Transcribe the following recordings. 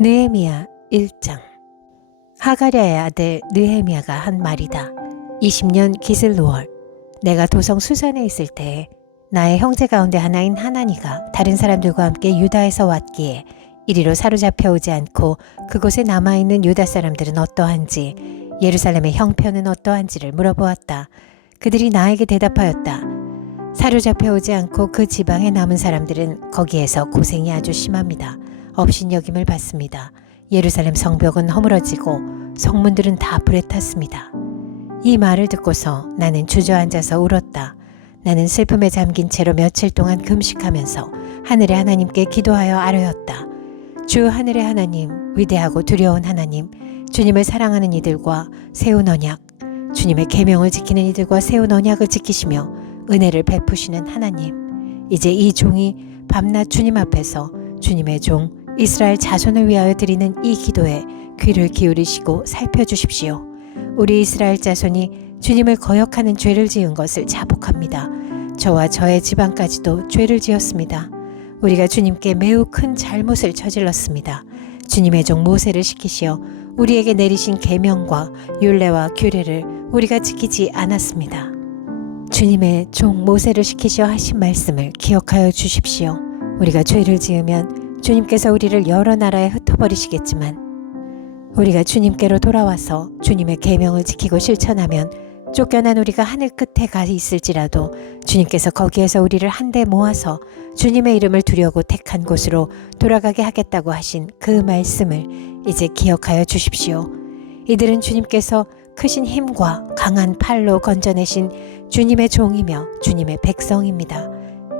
느헤미야 1장. 하가랴의 아들 느헤미야가 한 말이다. 20년 기슬루월, 내가 도성 수산에 있을 때에 나의 형제 가운데 하나인 하나니가 다른 사람들과 함께 유다에서 왔기에 이리로 사로잡혀 오지 않고 그곳에 남아있는 유다 사람들은 어떠한지, 예루살렘의 형편은 어떠한지를 물어보았다. 그들이 나에게 대답하였다. 사로잡혀 오지 않고 그 지방에 남은 사람들은 거기에서 고생이 아주 심합니다. 업신여김을 받습니다. 예루살렘 성벽은 허물어지고 성문들은 다 불에 탔습니다. 이 말을 듣고서 나는 주저앉아서 울었다. 나는 슬픔에 잠긴 채로 며칠 동안 금식하면서 하늘의 하나님께 기도하여 아뢰었다. 주 하늘의 하나님, 위대하고 두려운 하나님, 주님을 사랑하는 이들과 세운 언약, 주님의 계명을 지키는 이들과 세운 언약을 지키시며 은혜를 베푸시는 하나님, 이제 이 종이 밤낮 주님 앞에서 주님의 종 이스라엘 자손을 위하여 드리는 이 기도에 귀를 기울이시고 살펴주십시오. 우리 이스라엘 자손이 주님을 거역하는 죄를 지은 것을 자복합니다. 저와 저의 집안까지도 죄를 지었습니다. 우리가 주님께 매우 큰 잘못을 저질렀습니다. 주님의 종 모세를 시키시어 우리에게 내리신 계명과 율례와 규례를 우리가 지키지 않았습니다. 주님의 종 모세를 시키시어 하신 말씀을 기억하여 주십시오. 우리가 죄를 지으면 주님께서 우리를 여러 나라에 흩어버리시겠지만 우리가 주님께로 돌아와서 주님의 계명을 지키고 실천하면 쫓겨난 우리가 하늘 끝에 가 있을지라도 주님께서 거기에서 우리를 한데 모아서 주님의 이름을 두려고 택한 곳으로 돌아가게 하겠다고 하신 그 말씀을 이제 기억하여 주십시오. 이들은 주님께서 크신 힘과 강한 팔로 건져내신 주님의 종이며 주님의 백성입니다.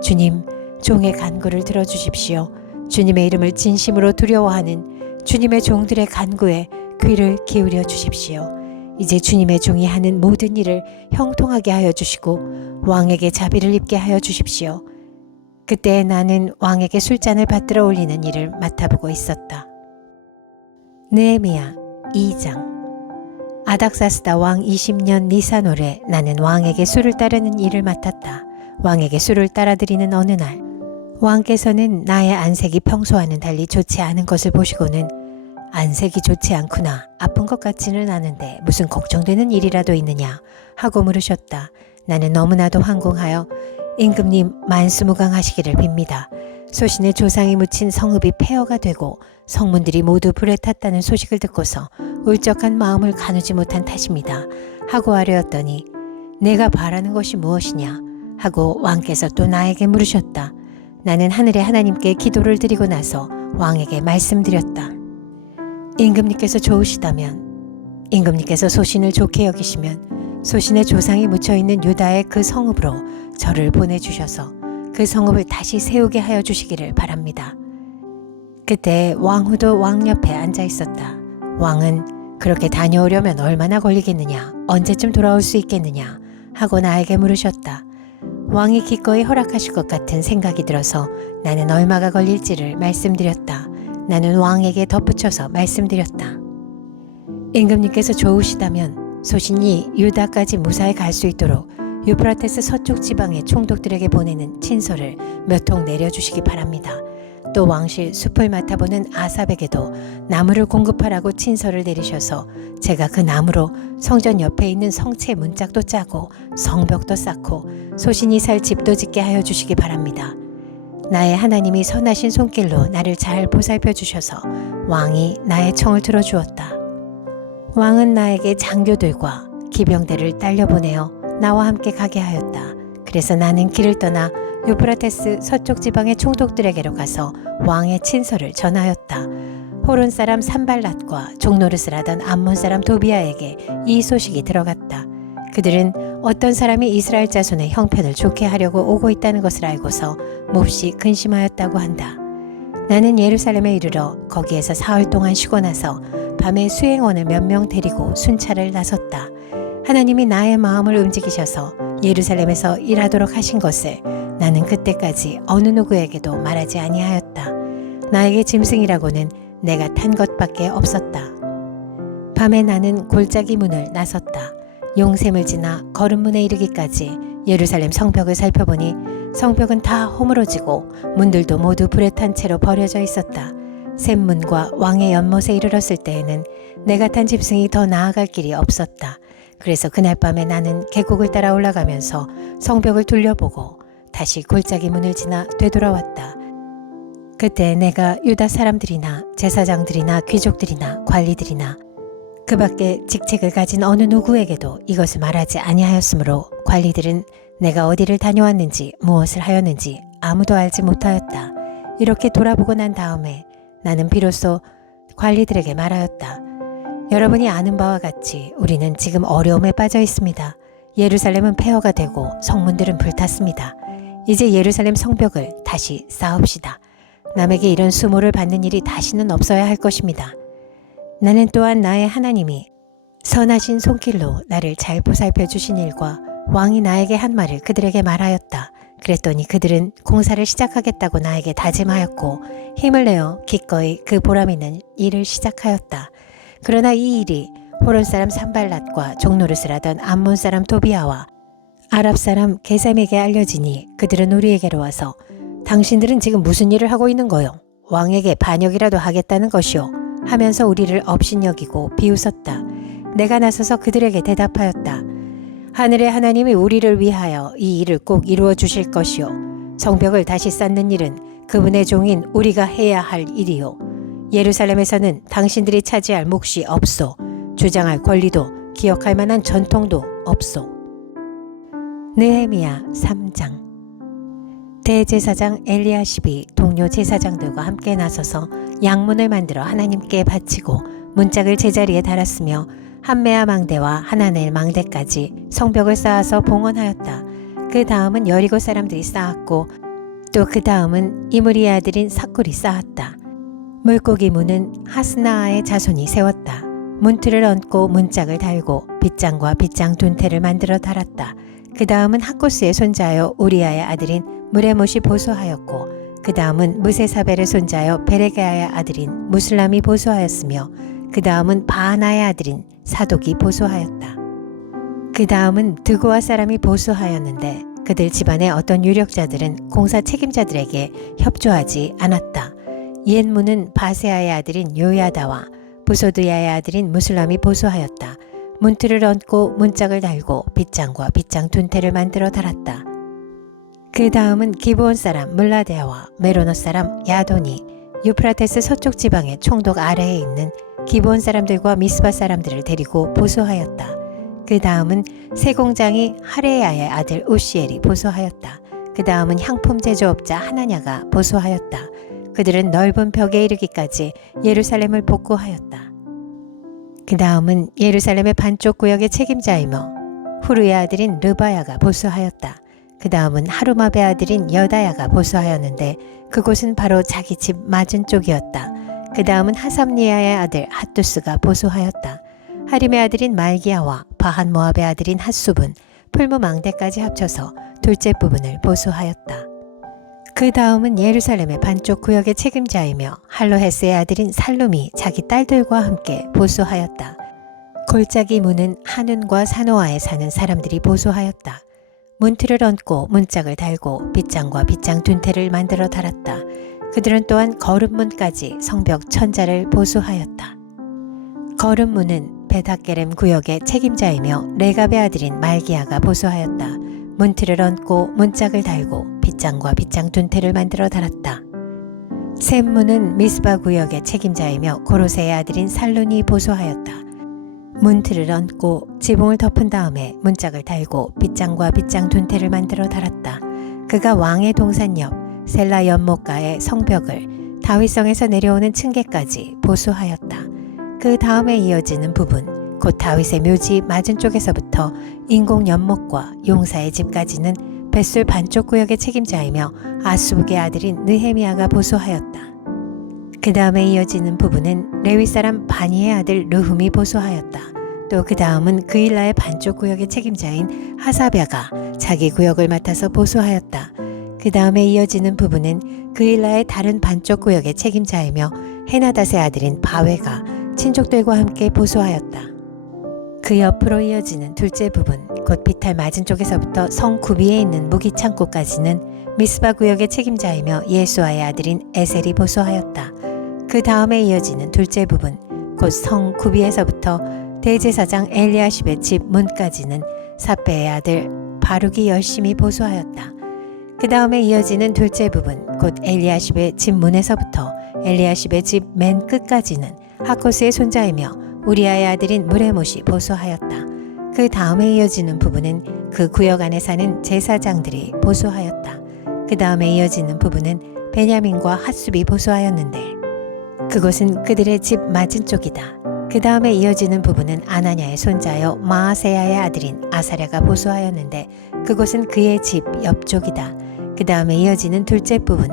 주님, 종의 간구를 들어주십시오. 주님의 이름을 진심으로 두려워하는 주님의 종들의 간구에 귀를 기울여 주십시오. 이제 주님의 종이 하는 모든 일을 형통하게 하여 주시고 왕에게 자비를 입게 하여 주십시오. 그때 나는 왕에게 술잔을 받들어 올리는 일을 맡아보고 있었다. 느헤미야 2장. 아닥사스다 왕 20년 니산월에 나는 왕에게 술을 따르는 일을 맡았다. 왕에게 술을 따라드리는 어느 날 왕께서는 나의 안색이 평소와는 달리 좋지 않은 것을 보시고는 안색이 좋지 않구나, 아픈 것 같지는 않은데 무슨 걱정되는 일이라도 있느냐 하고 물으셨다. 나는 너무나도 황공하여 임금님 만수무강하시기를 빕니다. 소신의 조상이 묻힌 성읍이 폐허가 되고 성문들이 모두 불에 탔다는 소식을 듣고서 울적한 마음을 가누지 못한 탓입니다 하고 아뢰었더니 내가 바라는 것이 무엇이냐 하고 왕께서 또 나에게 물으셨다. 나는 하늘의 하나님께 기도를 드리고 나서 왕에게 말씀드렸다. 임금님께서 좋으시다면, 임금님께서 소신을 좋게 여기시면 소신의 조상이 묻혀있는 유다의 그 성읍으로 저를 보내주셔서 그 성읍을 다시 세우게 하여 주시기를 바랍니다. 그때 왕후도 왕 옆에 앉아 있었다. 왕은 그렇게 다녀오려면 얼마나 걸리겠느냐, 언제쯤 돌아올 수 있겠느냐 하고 나에게 물으셨다. 왕이 기꺼이 허락하실 것 같은 생각이 들어서 나는 얼마가 걸릴지를 말씀드렸다. 나는 왕에게 덧붙여서 말씀드렸다. 임금님께서 좋으시다면 소신이 유다까지 무사히 갈 수 있도록 유프라테스 서쪽 지방의 총독들에게 보내는 친서를 몇 통 내려주시기 바랍니다. 또 왕실 숲을 맡아보는 아삽에게도 나무를 공급하라고 친서를 내리셔서 제가 그 나무로 성전 옆에 있는 성체 문짝도 짜고 성벽도 쌓고 소신이 살 집도 짓게 하여 주시기 바랍니다. 나의 하나님이 선하신 손길로 나를 잘 보살펴 주셔서 왕이 나의 청을 들어주었다. 왕은 나에게 장교들과 기병대를 딸려보내어 나와 함께 가게 하였다. 그래서 나는 길을 떠나 유프라테스 서쪽 지방의 총독들에게로 가서 왕의 친서를 전하였다. 호론 사람 산발랏과 종노릇을 하던 암몬 사람 도비아에게 이 소식이 들어갔다. 그들은 어떤 사람이 이스라엘 자손의 형편을 좋게 하려고 오고 있다는 것을 알고서 몹시 근심하였다고 한다. 나는 예루살렘에 이르러 거기에서 사흘 동안 쉬고 나서 밤에 수행원을 몇 명 데리고 순찰을 나섰다. 하나님이 나의 마음을 움직이셔서 예루살렘에서 일하도록 하신 것을 나는 그때까지 어느 누구에게도 말하지 아니하였다. 나에게 짐승이라고는 내가 탄 것밖에 없었다. 밤에 나는 골짜기 문을 나섰다. 용샘을 지나 거름문에 이르기까지 예루살렘 성벽을 살펴보니 성벽은 다 허물어지고 문들도 모두 불에 탄 채로 버려져 있었다. 샘문과 왕의 연못에 이르렀을 때에는 내가 탄 짐승이 더 나아갈 길이 없었다. 그래서 그날 밤에 나는 계곡을 따라 올라가면서 성벽을 둘러보고 다시 골짜기 문을 지나 되돌아왔다. 그때 내가 유다 사람들이나 제사장들이나 귀족들이나 관리들이나 그 밖에 직책을 가진 어느 누구에게도 이것을 말하지 아니하였으므로 관리들은 내가 어디를 다녀왔는지 무엇을 하였는지 아무도 알지 못하였다. 이렇게 돌아보고 난 다음에 나는 비로소 관리들에게 말하였다. 여러분이 아는 바와 같이 우리는 지금 어려움에 빠져 있습니다. 예루살렘은 폐허가 되고 성문들은 불탔습니다. 이제 예루살렘 성벽을 다시 쌓읍시다. 남에게 이런 수모를 받는 일이 다시는 없어야 할 것입니다. 나는 또한 나의 하나님이 선하신 손길로 나를 잘 보살펴 주신 일과 왕이 나에게 한 말을 그들에게 말하였다. 그랬더니 그들은 공사를 시작하겠다고 나에게 다짐하였고 힘을 내어 기꺼이 그 보람 있는 일을 시작하였다. 그러나 이 일이 호론 사람 산발랏과 종노릇을 하던 암몬 사람 도비아와 아랍 사람 게셈에게 알려지니 그들은 우리에게로 와서 당신들은 지금 무슨 일을 하고 있는 거요? 왕에게 반역이라도 하겠다는 것이요? 하면서 우리를 업신여기고 비웃었다. 내가 나서서 그들에게 대답하였다. 하늘의 하나님이 우리를 위하여 이 일을 꼭 이루어 주실 것이요. 성벽을 다시 쌓는 일은 그분의 종인 우리가 해야 할 일이요. 예루살렘에서는 당신들이 차지할 몫이 없소. 주장할 권리도 기억할 만한 전통도 없소. 느헤미야 3장. 대제사장 엘리야십이 동료 제사장들과 함께 나서서 양문을 만들어 하나님께 바치고 문짝을 제자리에 달았으며 한메아 망대와 하나넬 망대까지 성벽을 쌓아서 봉헌하였다. 그 다음은 여리고 사람들이 쌓았고 또 그 다음은 이므리의 아들인 삭굴이 쌓았다. 물고기 문은 하스나아의 자손이 세웠다. 문틀을 얹고 문짝을 달고 빗장과 빗장 둔태를 만들어 달았다. 그 다음은 학고스의 손자여 우리아의 아들인 무레못이 보소하였고 그 다음은 무세사벨의 손자여 베레게아의 아들인 무슬람이 보소하였으며 그 다음은 바하나의 아들인 사독이 보소하였다. 그 다음은 드고아 사람이 보소하였는데 그들 집안의 어떤 유력자들은 공사 책임자들에게 협조하지 않았다. 옛문은 바세아의 아들인 요야다와 부소드야의 아들인 무슬람이 보소하였다. 문틀을 얹고 문짝을 달고 빗장과 빗장 둔태를 만들어 달았다. 그 다음은 기브온 사람 물라데아와 메로노 사람 야돈이 유프라테스 서쪽 지방의 총독 아래에 있는 기브온 사람들과 미스바 사람들을 데리고 보소하였다. 그 다음은 세공장이 하레야의 아들 우시엘이 보소하였다. 그 다음은 향품 제조업자 하나냐가 보소하였다. 그들은 넓은 벽에 이르기까지 예루살렘을 복구하였다. 그 다음은 예루살렘의 반쪽 구역의 책임자이며 후르의 아들인 르바야가 보수하였다. 그 다음은 하루마베 아들인 여다야가 보수하였는데 그곳은 바로 자기 집 맞은 쪽이었다. 그 다음은 하삼니아의 아들 핫두스가 보수하였다. 하림의 아들인 말기야와 바한 모압의 아들인 핫숲은 풀무망대까지 합쳐서 둘째 부분을 보수하였다. 그 다음은 예루살렘의 반쪽 구역의 책임자이며 할로헤스의 아들인 살룸이 자기 딸들과 함께 보수하였다. 골짜기 문은 하눈과 사노아에 사는 사람들이 보수하였다. 문틀을 얹고 문짝을 달고 빗장과 빗장 둔태를 만들어 달았다. 그들은 또한 거름문까지 성벽 천자를 보수하였다. 거름문은 베다게렘 구역의 책임자이며 레갑의 아들인 말기야가 보수하였다. 문틀을 얹고 문짝을 달고 빗장과 빗장 둔태를 만들어 달았다. 샘문은 미스바 구역의 책임자이며 고로세의 아들인 살룬이 보수하였다. 문틀을 얹고 지붕을 덮은 다음에 문짝을 달고 빗장과 빗장 둔태를 만들어 달았다. 그가 왕의 동산 옆 셀라 연못가의 성벽을 다윗성에서 내려오는 층계까지 보수하였다. 그 다음에 이어지는 부분 곧 다윗의 묘지 맞은 쪽에서부터 인공 연못과 용사의 집까지는 벳술 반쪽 구역의 책임자이며 아수북의 아들인 느헤미야가 보수하였다. 그 다음에 이어지는 부분은 레위 사람 바니의 아들 르훔이 보수하였다. 또 그 다음은 그일라의 반쪽 구역의 책임자인 하사랴가 자기 구역을 맡아서 보수하였다. 그 다음에 이어지는 부분은 그일라의 다른 반쪽 구역의 책임자이며 헤나닷의 아들인 바웨가 친족들과 함께 보수하였다. 그 옆으로 이어지는 둘째 부분, 곧 비탈 맞은 쪽에서부터 성 구비에 있는 무기 창고까지는 미스바 구역의 책임자이며 예수아의 아들인 에셀이 보수하였다. 그 다음에 이어지는 둘째 부분, 곧 성 구비에서부터 대제사장 엘리야십의 집 문까지는 삿배의 아들 바룩이 열심히 보수하였다. 그 다음에 이어지는 둘째 부분, 곧 엘리야십의 집 문에서부터 엘리야십의 집 맨 끝까지는 하코스의 손자이며 우리아의 아들인 무레못이 보수하였다. 그 다음에 이어지는 부분은 그 구역 안에 사는 제사장들이 보수하였다. 그 다음에 이어지는 부분은 베냐민과 핫숲이 보수하였는데 그곳은 그들의 집 맞은 쪽이다. 그 다음에 이어지는 부분은 아나냐의 손자여 마아세야의 아들인 아사랴가 보수하였는데 그곳은 그의 집 옆쪽이다. 그 다음에 이어지는 둘째 부분,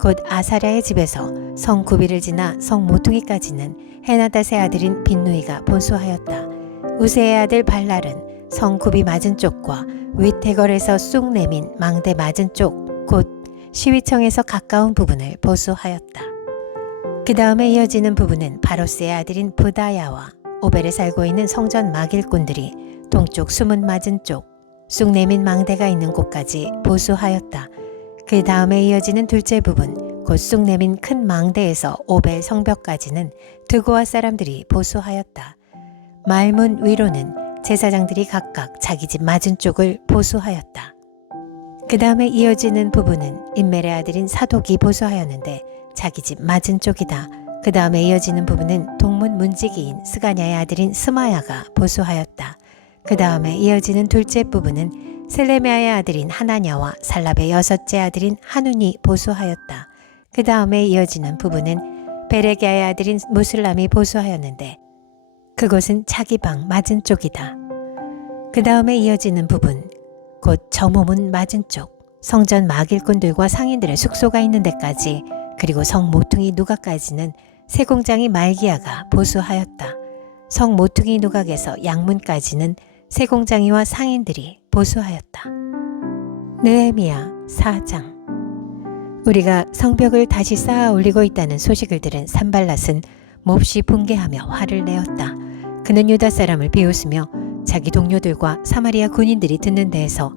곧 아사랴의 집에서 성 구비를 지나 성 모퉁이까지는 헤나닷의 아들인 빈누이가 보수하였다. 우세의 아들 발랄은 성 구비 맞은 쪽과 윗해걸에서 쑥 내민 망대 맞은 쪽, 곧 시위청에서 가까운 부분을 보수하였다. 그 다음에 이어지는 부분은 바로스의 아들인 부다야와 오벨에 살고 있는 성전 막일꾼들이 동쪽 수문 맞은 쪽, 쑥 내민 망대가 있는 곳까지 보수하였다. 그 다음에 이어지는 둘째 부분, 곧 쑥 내민 큰 망대에서 오벨 성벽까지는 드고아 사람들이 보수하였다. 말문 위로는 제사장들이 각각 자기 집 맞은 쪽을 보수하였다. 그 다음에 이어지는 부분은 임멜의 아들인 사독이 보수하였는데 자기 집 맞은 쪽이다. 그 다음에 이어지는 부분은 동문 문지기인 스가냐의 아들인 스마야가 보수하였다. 그 다음에 이어지는 둘째 부분은 셀레미아의 아들인 하나냐와 살랍의 여섯째 아들인 하눈이 보수하였다. 그 다음에 이어지는 부분은 베레기아의 아들인 무슬람이 보수하였는데 그곳은 자기 방 맞은 쪽이다. 그 다음에 이어지는 부분, 곧 저모문 맞은 쪽, 성전 막일꾼들과 상인들의 숙소가 있는 데까지, 그리고 성 모퉁이 누각까지는 세공장이 말기야가 보수하였다. 성 모퉁이 누각에서 양문까지는 세공장이와 상인들이 보수하였다. 느헤미야 4장. 우리가 성벽을 다시 쌓아 올리고 있다는 소식을 들은 산발랏은 몹시 분개하며 화를 내었다. 그는 유다 사람을 비웃으며 자기 동료들과 사마리아 군인들이 듣는 데에서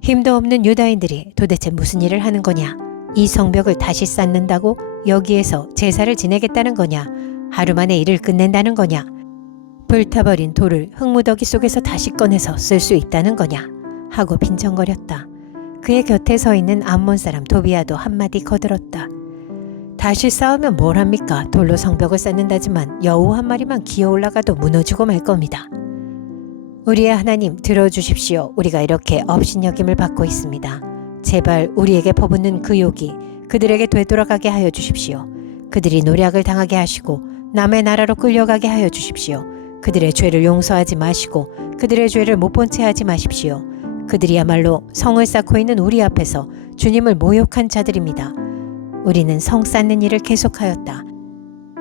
힘도 없는 유다인들이 도대체 무슨 일을 하는 거냐? 이 성벽을 다시 쌓는다고? 여기에서 제사를 지내겠다는 거냐? 하루 만에 일을 끝낸다는 거냐? 불타버린 돌을 흙무더기 속에서 다시 꺼내서 쓸 수 있다는 거냐? 하고 빈정거렸다. 그의 곁에 서 있는 암몬 사람 도비아도 한마디 거들었다. 다시 쌓으면 뭘 합니까? 돌로 성벽을 쌓는다지만 여우 한 마리만 기어 올라가도 무너지고 말 겁니다. 우리의 하나님 들어주십시오. 우리가 이렇게 업신여김을 받고 있습니다. 제발 우리에게 퍼붓는 그 욕이 그들에게 되돌아가게 하여 주십시오. 그들이 노략을 당하게 하시고 남의 나라로 끌려가게 하여 주십시오. 그들의 죄를 용서하지 마시고 그들의 죄를 못 본 채 하지 마십시오. 그들이야말로 성을 쌓고 있는 우리 앞에서 주님을 모욕한 자들입니다. 우리는 성 쌓는 일을 계속하였다.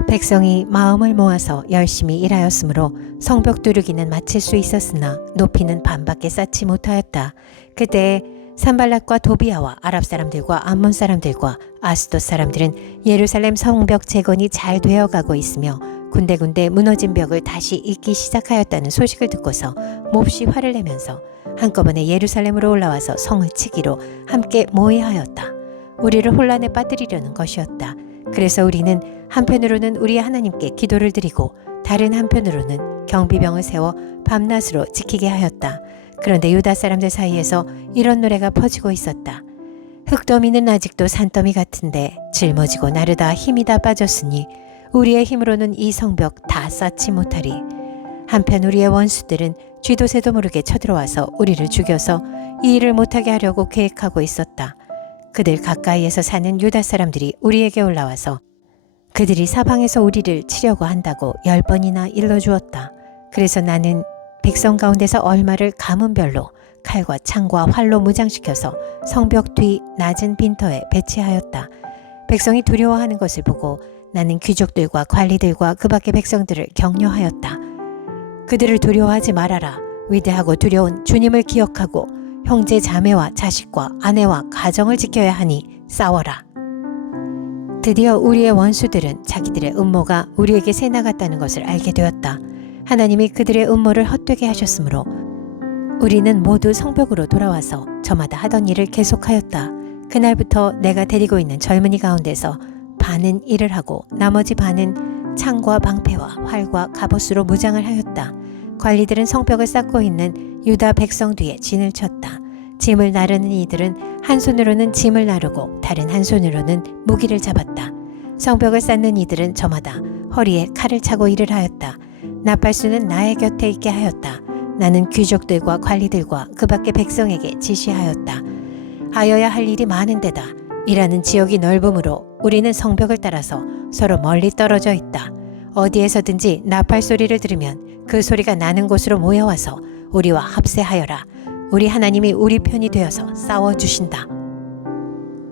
백성이 마음을 모아서 열심히 일하였으므로 성벽 두르기는 마칠 수 있었으나 높이는 반밖에 쌓지 못하였다. 그때 산발랏과 도비아와 아랍 사람들과 암몬 사람들과 아스돗 사람들은 예루살렘 성벽 재건이 잘 되어가고 있으며 군데군데 무너진 벽을 다시 잇기 시작하였다는 소식을 듣고서 몹시 화를 내면서 한꺼번에 예루살렘으로 올라와서 성을 치기로 함께 모의하였다. 우리를 혼란에 빠뜨리려는 것이었다. 그래서 우리는 한편으로는 우리 하나님께 기도를 드리고 다른 한편으로는 경비병을 세워 밤낮으로 지키게 하였다. 그런데 유다 사람들 사이에서 이런 노래가 퍼지고 있었다. 흙더미는 아직도 산더미 같은데 짊어지고 나르다 힘이 다 빠졌으니 우리의 힘으로는 이 성벽 다 쌓지 못하리. 한편 우리의 원수들은 쥐도 새도 모르게 쳐들어와서 우리를 죽여서 이 일을 못하게 하려고 계획하고 있었다. 그들 가까이에서 사는 유다 사람들이 우리에게 올라와서 그들이 사방에서 우리를 치려고 한다고 10번이나 일러주었다. 그래서 나는 백성 가운데서 얼마를 가문별로 칼과 창과 활로 무장시켜서 성벽 뒤 낮은 빈터에 배치하였다. 백성이 두려워하는 것을 보고 나는 귀족들과 관리들과 그 밖의 백성들을 격려하였다. 그들을 두려워하지 말아라. 위대하고 두려운 주님을 기억하고 형제 자매와 자식과 아내와 가정을 지켜야 하니 싸워라. 드디어 우리의 원수들은 자기들의 음모가 우리에게 새나갔다는 것을 알게 되었다. 하나님이 그들의 음모를 헛되게 하셨으므로 우리는 모두 성벽으로 돌아와서 저마다 하던 일을 계속하였다. 그날부터 내가 데리고 있는 젊은이 가운데서 반은 일을 하고 나머지 반은 창과 방패와 활과 갑옷으로 무장을 하였다. 관리들은 성벽을 쌓고 있는 유다 백성 뒤에 진을 쳤다. 짐을 나르는 이들은 한 손으로는 짐을 나르고 다른 한 손으로는 무기를 잡았다. 성벽을 쌓는 이들은 저마다 허리에 칼을 차고 일을 하였다. 나팔수는 나의 곁에 있게 하였다. 나는 귀족들과 관리들과 그 밖의 백성에게 지시하였다. 하여야 할 일이 많은 데다 일하는 지역이 넓으므로 우리는 성벽을 따라서 서로 멀리 떨어져 있다. 어디에서든지 나팔 소리를 들으면 그 소리가 나는 곳으로 모여와서 우리와 합세하여라. 우리 하나님이 우리 편이 되어서 싸워주신다.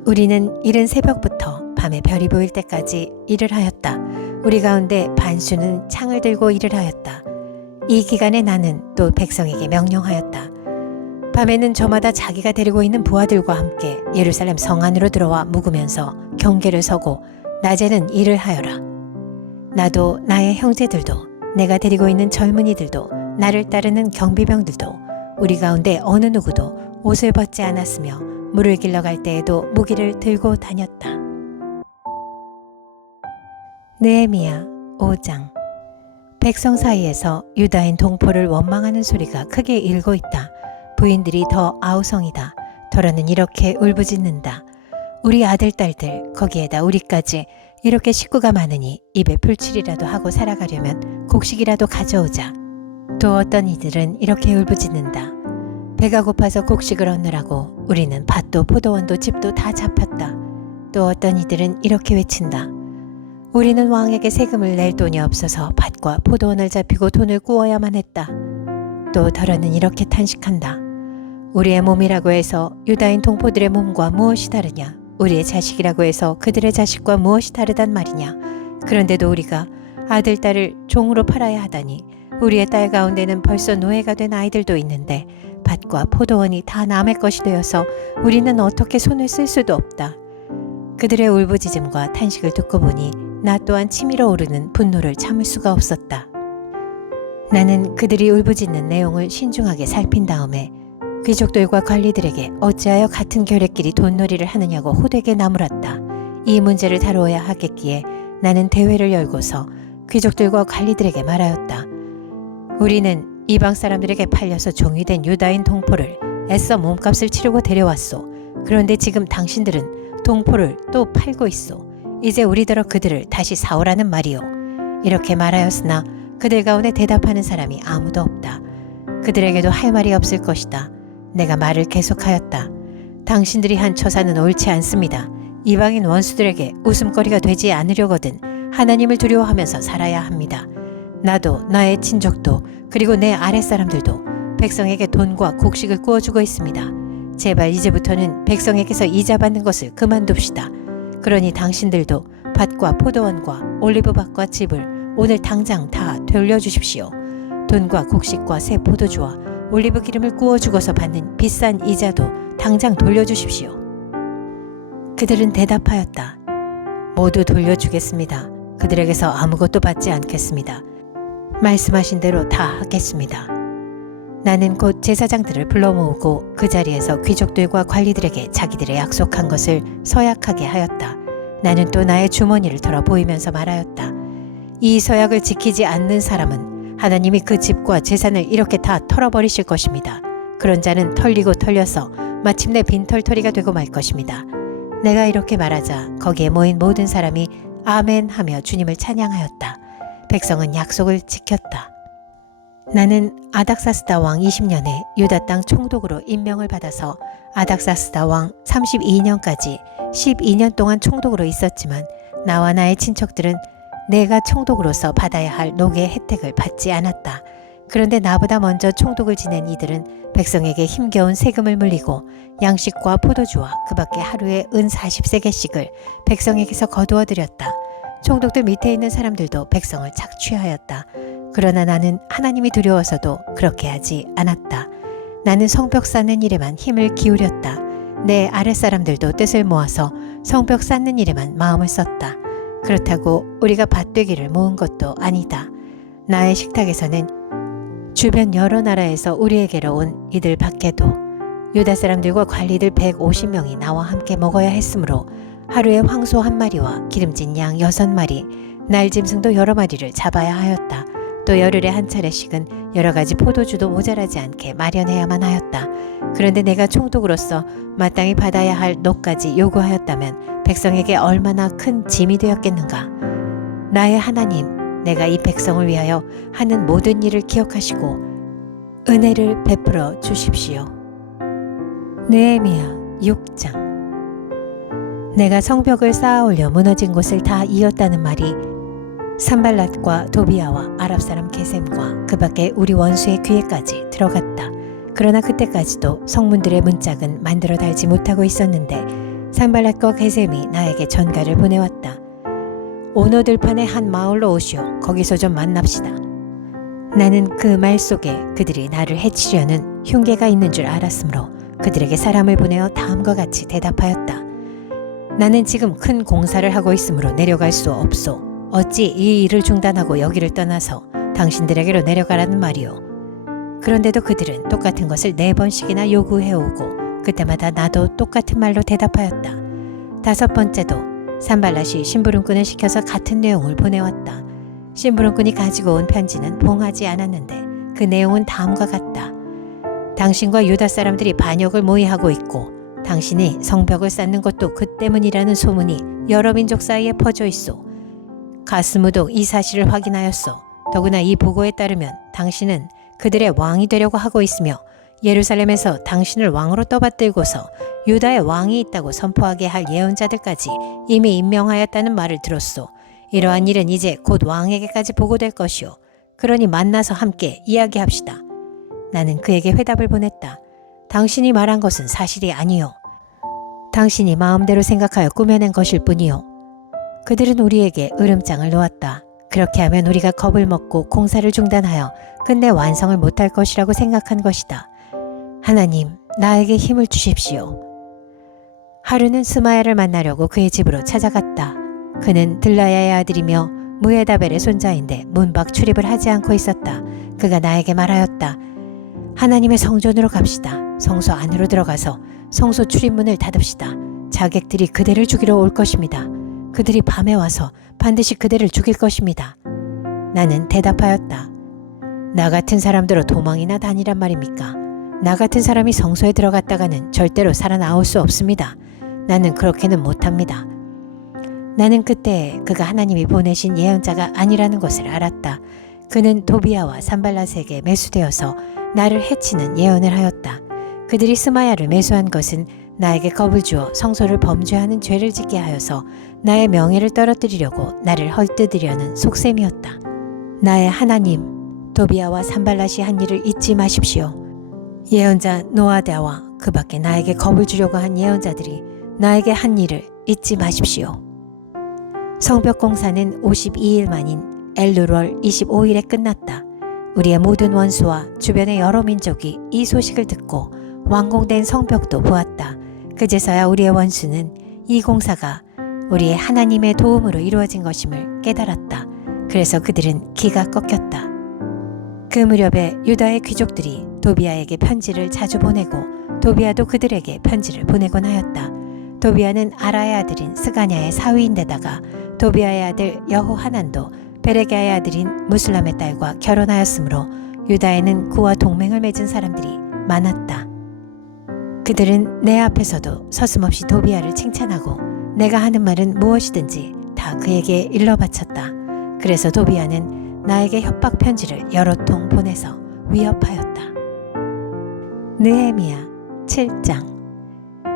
우리는 이른 새벽부터 밤에 별이 보일 때까지 일을 하였다. 우리 가운데 반수는 창을 들고 일을 하였다. 이 기간에 나는 또 백성에게 명령하였다. 밤에는 저마다 자기가 데리고 있는 부하들과 함께 예루살렘 성 안으로 들어와 묵으면서 경계를 서고 낮에는 일을 하여라. 나도 나의 형제들도 내가 데리고 있는 젊은이들도 나를 따르는 경비병들도 우리 가운데 어느 누구도 옷을 벗지 않았으며 물을 길러 갈 때에도 무기를 들고 다녔다. 느헤미야 5장. 백성 사이에서 유다인 동포를 원망하는 소리가 크게 일고 있다. 부인들이 더 아우성이다. 더러는 이렇게 울부짖는다. 우리 아들 딸들 거기에다 우리까지 이렇게 식구가 많으니 입에 풀칠이라도 하고 살아가려면 곡식이라도 가져오자. 또 어떤 이들은 이렇게 울부짖는다. 배가 고파서 곡식을 얻느라고 우리는 밭도 포도원도 집도 다 잡혔다. 또 어떤 이들은 이렇게 외친다. 우리는 왕에게 세금을 낼 돈이 없어서 밭과 포도원을 잡히고 돈을 꾸어야만 했다. 또 더러는 이렇게 탄식한다. 우리의 몸이라고 해서 유다인 동포들의 몸과 무엇이 다르냐? 우리의 자식이라고 해서 그들의 자식과 무엇이 다르단 말이냐? 그런데도 우리가 아들, 딸을 종으로 팔아야 하다니 우리의 딸 가운데는 벌써 노예가 된 아이들도 있는데 밭과 포도원이 다 남의 것이 되어서 우리는 어떻게 손을 쓸 수도 없다. 그들의 울부짖음과 탄식을 듣고 보니 나 또한 치밀어 오르는 분노를 참을 수가 없었다. 나는 그들이 울부짖는 내용을 신중하게 살핀 다음에 귀족들과 관리들에게 어찌하여 같은 결례끼리 돈놀이를 하느냐고 호되게 나무랐다. 이 문제를 다루어야 하겠기에 나는 대회를 열고서 귀족들과 관리들에게 말하였다. 우리는 이방 사람들에게 팔려서 종이 된 유다인 동포를 애써 몸값을 치르고 데려왔소. 그런데 지금 당신들은 동포를 또 팔고 있소. 이제 우리더러 그들을 다시 사오라는 말이오. 이렇게 말하였으나 그들 가운데 대답하는 사람이 아무도 없다. 그들에게도 할 말이 없을 것이다. 내가 말을 계속하였다. 당신들이 한 처사는 옳지 않습니다. 이방인 원수들에게 웃음거리가 되지 않으려거든 하나님을 두려워하면서 살아야 합니다. 나도 나의 친족도 그리고 내 아랫사람들도 백성에게 돈과 곡식을 구워주고 있습니다. 제발 이제부터는 백성에게서 이자 받는 것을 그만둡시다. 그러니 당신들도 밭과 포도원과 올리브밭과 집을 오늘 당장 다 돌려주십시오. 돈과 곡식과 새 포도주와 올리브 기름을 구워 주고서 받는 비싼 이자도 당장 돌려주십시오. 그들은 대답하였다. 모두 돌려주겠습니다. 그들에게서 아무것도 받지 않겠습니다. 말씀하신 대로 다 하겠습니다. 나는 곧 제사장들을 불러 모으고 그 자리에서 귀족들과 관리들에게 자기들의 약속한 것을 서약하게 하였다. 나는 또 나의 주머니를 털어 보이면서 말하였다. 이 서약을 지키지 않는 사람은 하나님이 그 집과 재산을 이렇게 다 털어버리실 것입니다. 그런 자는 털리고 털려서 마침내 빈털터리가 되고 말 것입니다. 내가 이렇게 말하자 거기에 모인 모든 사람이 아멘 하며 주님을 찬양하였다. 백성은 약속을 지켰다. 나는 아닥사스다 왕 20년에 유다 땅 총독으로 임명을 받아서 아닥사스다 왕 32년까지 12년 동안 총독으로 있었지만 나와 나의 친척들은 내가 총독으로서 받아야 할 노계의 혜택을 받지 않았다. 그런데 나보다 먼저 총독을 지낸 이들은 백성에게 힘겨운 세금을 물리고 양식과 포도주와 그 밖에 하루에 은 40세겔씩을 백성에게서 거두어 들였다. 총독들 밑에 있는 사람들도 백성을 착취하였다. 그러나 나는 하나님이 두려워서도 그렇게 하지 않았다. 나는 성벽 쌓는 일에만 힘을 기울였다. 내 아랫사람들도 뜻을 모아서 성벽 쌓는 일에만 마음을 썼다. 그렇다고 우리가 밭되기를 모은 것도 아니다. 나의 식탁에서는 주변 여러 나라에서 우리에게로 온 이들 밖에도 유다 사람들과 관리들 150명이 나와 함께 먹어야 했으므로 하루에 황소 1마리와 기름진 양 6마리, 날짐승도 여러 마리를 잡아야 하였다. 또 열흘에 한 차례씩은 여러 가지 포도주도 모자라지 않게 마련해야만 하였다. 그런데 내가 총독으로서 마땅히 받아야 할 녹까지 요구하였다면 백성에게 얼마나 큰 짐이 되었겠는가. 나의 하나님, 내가 이 백성을 위하여 하는 모든 일을 기억하시고 은혜를 베풀어 주십시오. 느헤미야 6장. 내가 성벽을 쌓아 올려 무너진 곳을 다 이었다는 말이 산발랏과 도비아와 아랍 사람 게셈과 그 밖에 우리 원수의 귀에까지 들어갔다. 그러나 그때까지도 성문들의 문짝은 만들어 달지 못하고 있었는데 산발랏과 게셈이 나에게 전가를 보내왔다. 오노들판의 한 마을로 오시오. 거기서 좀 만납시다. 나는 그 말 속에 그들이 나를 해치려는 흉계가 있는 줄 알았으므로 그들에게 사람을 보내어 다음과 같이 대답하였다. 나는 지금 큰 공사를 하고 있으므로 내려갈 수 없소. 어찌 이 일을 중단하고 여기를 떠나서 당신들에게로 내려가라는 말이오. 그런데도 그들은 똑같은 것을 4번씩이나 요구해오고 그때마다 나도 똑같은 말로 대답하였다. 5번째도 산발랏이 심부름꾼을 시켜서 같은 내용을 보내왔다. 심부름꾼이 가지고 온 편지는 봉하지 않았는데 그 내용은 다음과 같다. 당신과 유다 사람들이 반역을 모의하고 있고 당신이 성벽을 쌓는 것도 그 때문이라는 소문이 여러 민족 사이에 퍼져 있소. 가스무독 이 사실을 확인하였소. 더구나 이 보고에 따르면 당신은 그들의 왕이 되려고 하고 있으며 예루살렘에서 당신을 왕으로 떠받들고서 유다의 왕이 있다고 선포하게 할 예언자들까지 이미 임명하였다는 말을 들었소. 이러한 일은 이제 곧 왕에게까지 보고될 것이오. 그러니 만나서 함께 이야기합시다. 나는 그에게 회답을 보냈다. 당신이 말한 것은 사실이 아니오. 당신이 마음대로 생각하여 꾸며낸 것일 뿐이오. 그들은 우리에게 으름장을 놓았다. 그렇게 하면 우리가 겁을 먹고 공사를 중단하여 끝내 완성을 못할 것이라고 생각한 것이다. 하나님, 나에게 힘을 주십시오. 하루는 스마야를 만나려고 그의 집으로 찾아갔다. 그는 들라야의 아들이며 무에다벨의 손자인데 문 밖 출입을 하지 않고 있었다. 그가 나에게 말하였다. 하나님의 성전으로 갑시다. 성소 안으로 들어가서 성소 출입문을 닫읍시다. 자객들이 그대를 죽이러 올 것입니다. 그들이 밤에 와서 반드시 그대를 죽일 것입니다. 나는 대답하였다. 나 같은 사람들로 도망이나 다니란 말입니까? 나 같은 사람이 성소에 들어갔다가는 절대로 살아나올 수 없습니다. 나는 그렇게는 못합니다. 나는 그때 그가 하나님이 보내신 예언자가 아니라는 것을 알았다. 그는 도비아와 산발랏에게 매수되어서 나를 해치는 예언을 하였다. 그들이 스마야를 매수한 것은 나에게 겁을 주어 성소를 범죄하는 죄를 짓게 하여서 나의 명예를 떨어뜨리려고 나를 헐뜯으려는 속셈이었다. 나의 하나님, 도비아와 산발랏이 한 일을 잊지 마십시오. 예언자 노아다와 그 밖에 나에게 겁을 주려고 한 예언자들이 나에게 한 일을 잊지 마십시오. 성벽 공사는 52일 만인 엘루월 25일에 끝났다. 우리의 모든 원수와 주변의 여러 민족이 이 소식을 듣고 완공된 성벽도 보았다. 그제서야 우리의 원수는 이 공사가 우리의 하나님의 도움으로 이루어진 것임을 깨달았다. 그래서 그들은 기가 꺾였다. 그 무렵에 유다의 귀족들이 도비아에게 편지를 자주 보내고 도비아도 그들에게 편지를 보내곤 하였다. 도비아는 아라의 아들인 스가냐의 사위인데다가 도비아의 아들 여호하난도 베레게의 아들인 무슬람의 딸과 결혼하였으므로 유다에는 그와 동맹을 맺은 사람들이 많았다. 그들은 내 앞에서도 서슴없이 도비아를 칭찬하고 내가 하는 말은 무엇이든지 다 그에게 일러 바쳤다. 그래서 도비아는 나에게 협박 편지를 여러 통 보내서 위협하였다. 느헤미야 7장.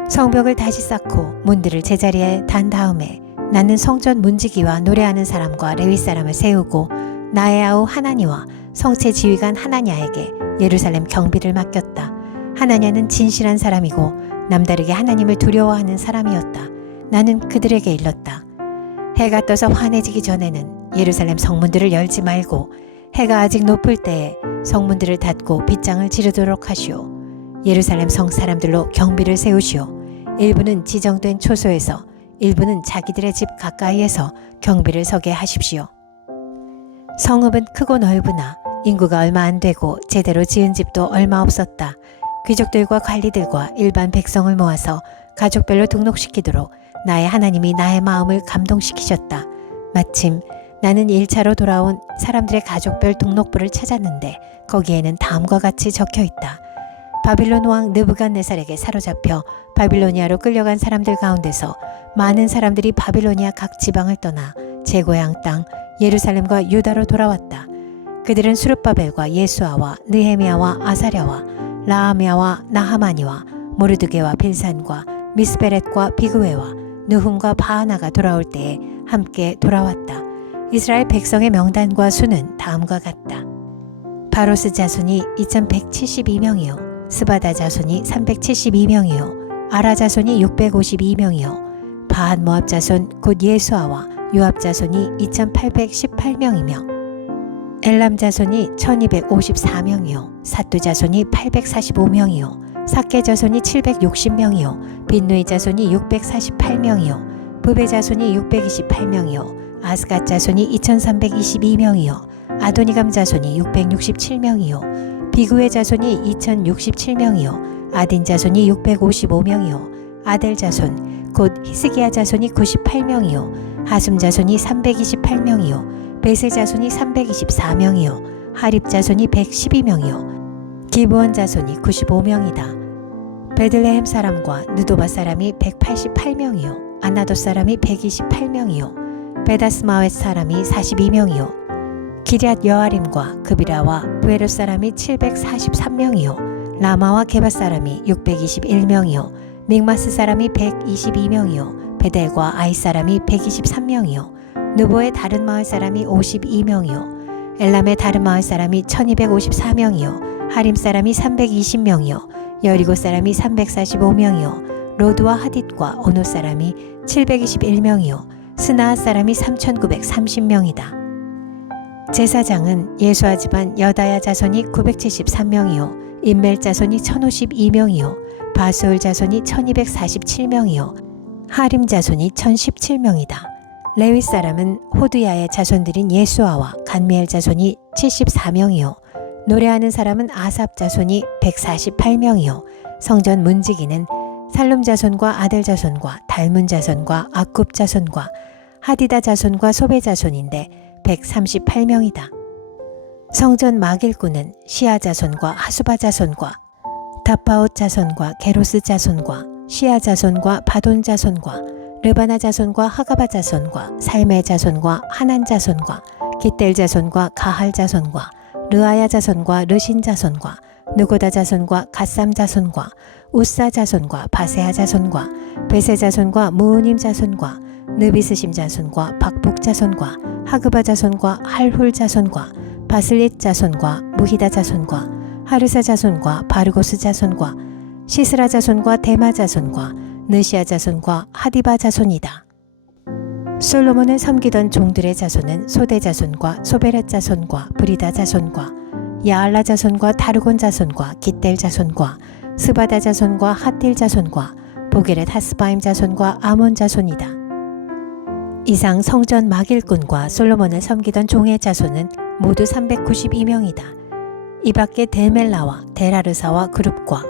성벽을 다시 쌓고 문들을 제자리에 단 다음에 나는 성전 문지기와 노래하는 사람과 레위 사람을 세우고 나의 아우 하나니와 성체 지휘관 하나냐에게 예루살렘 경비를 맡겼다. 하나냐는 진실한 사람이고 남다르게 하나님을 두려워하는 사람이었다. 나는 그들에게 일렀다. 해가 떠서 환해지기 전에는 예루살렘 성문들을 열지 말고 해가 아직 높을 때에 성문들을 닫고 빗장을 지르도록 하시오. 예루살렘 성 사람들로 경비를 세우시오. 일부는 지정된 초소에서 일부는 자기들의 집 가까이에서 경비를 서게 하십시오. 성읍은 크고 넓으나 인구가 얼마 안 되고 제대로 지은 집도 얼마 없었다. 귀족들과 관리들과 일반 백성을 모아서 가족별로 등록시키도록 나의 하나님이 나의 마음을 감동시키셨다. 마침 나는 1차로 돌아온 사람들의 가족별 등록부를 찾았는데 거기에는 다음과 같이 적혀 있다. 바빌론 왕 느부갓네살에게 사로잡혀 바빌로니아로 끌려간 사람들 가운데서 많은 사람들이 바빌로니아 각 지방을 떠나 제 고향 땅 예루살렘과 유다로 돌아왔다. 그들은 수르바벨과 예수아와 느헤미야와 아사랴와 라하미야와 나하마니와 모르드게와 빌산과 미스베렛과 비그웨와 느훔과 바하나가 돌아올 때에 함께 돌아왔다. 이스라엘 백성의 명단과 수는 다음과 같다. 바로스 자손이 2172명이요 스바다 자손이 372명이요 아라 자손이 652명이요 바한 모압 자손 곧 예수아와 요압 자손이 2818명이며 엘람 자손이 1254명이요 사뚜 자손이 845명이요 사케 자손이 760명이요 빈누이 자손이 648명이요 부베 자손이 628명이요 아스갓 자손이 2322명이요 아도니감 자손이 667명이요 비그의 자손이 2067명이요 아딘 자손이 655명이요 아델 자손 곧 히스기야 자손이 98명이요 하숨 자손이 328명이요 베세 자손이 324명이요 하립 자손이 112명이요 기브온 자손이 95명이다. 베들레헴 사람과 느도바 사람이 188명이요 아나도 사람이 128명이요 베다스마웻 사람이 42명이요 기럇 여아림과 그비라와 부에롯 사람이 743명이요 라마와 게바 사람이 621명이요 믹마스 사람이 122명이요 베델과 아이 사람이 123명이요 느보의 다른 마을 사람이 52명이요 엘람의 다른 마을 사람이 1254명이요 하림 사람이 320명이요 여리고 사람이 345명이요 로드와 하딧과 오노 사람이 721명이요 스나아 사람이 3930명이다. 제사장은 예수아 집안 여다야 자손이 973명이요 임멜 자손이 1052명이요 바수울 자손이 1247명이요 하림 자손이 1017명이다. 레위 사람은 호드야의 자손들인 예수아와 간미엘 자손이 74명이요 노래하는 사람은 아삽 자손이 148명이요 성전 문지기는 살룸 자손과 아델 자손과 달문 자손과 아굽 자손과 하디다 자손과 소베 자손인데 138명이다. 성전 막일꾼은 시아 자손과 하수바 자손과 다파옷 자손과 게로스 자손과 시아 자손과 바돈 자손과 르바나 자손과 하가바 자손과 살메 자손과 하난 자손과 기델 자손과 가할 자손과 르아야 자손과 르신 자손과 느고다 자손과 갓삼 자손과 우사 자손과 바세아 자손과 베세 자손과 무우님 자손과 느비스심 자손과 박북 자손과 하그바 자손과 할훌 자손과 바슬릿 자손과 무히다 자손과 하르사 자손과 바르고스 자손과 시스라 자손과 데마 자손과 느시아 자손과 하디바 자손이다. 솔로몬을 섬기던 종들의 자손은 소대 자손과 소베렛 자손과 브리다 자손과 야알라 자손과 다르곤 자손과 기델 자손과 스바다 자손과 핫딜 자손과 보게렛 하스바임 자손과 아몬 자손이다. 이상 성전 막일꾼과 솔로몬을 섬기던 종의 자손은 모두 392명이다. 이 밖에 데멜라와 데라르사와 그룹과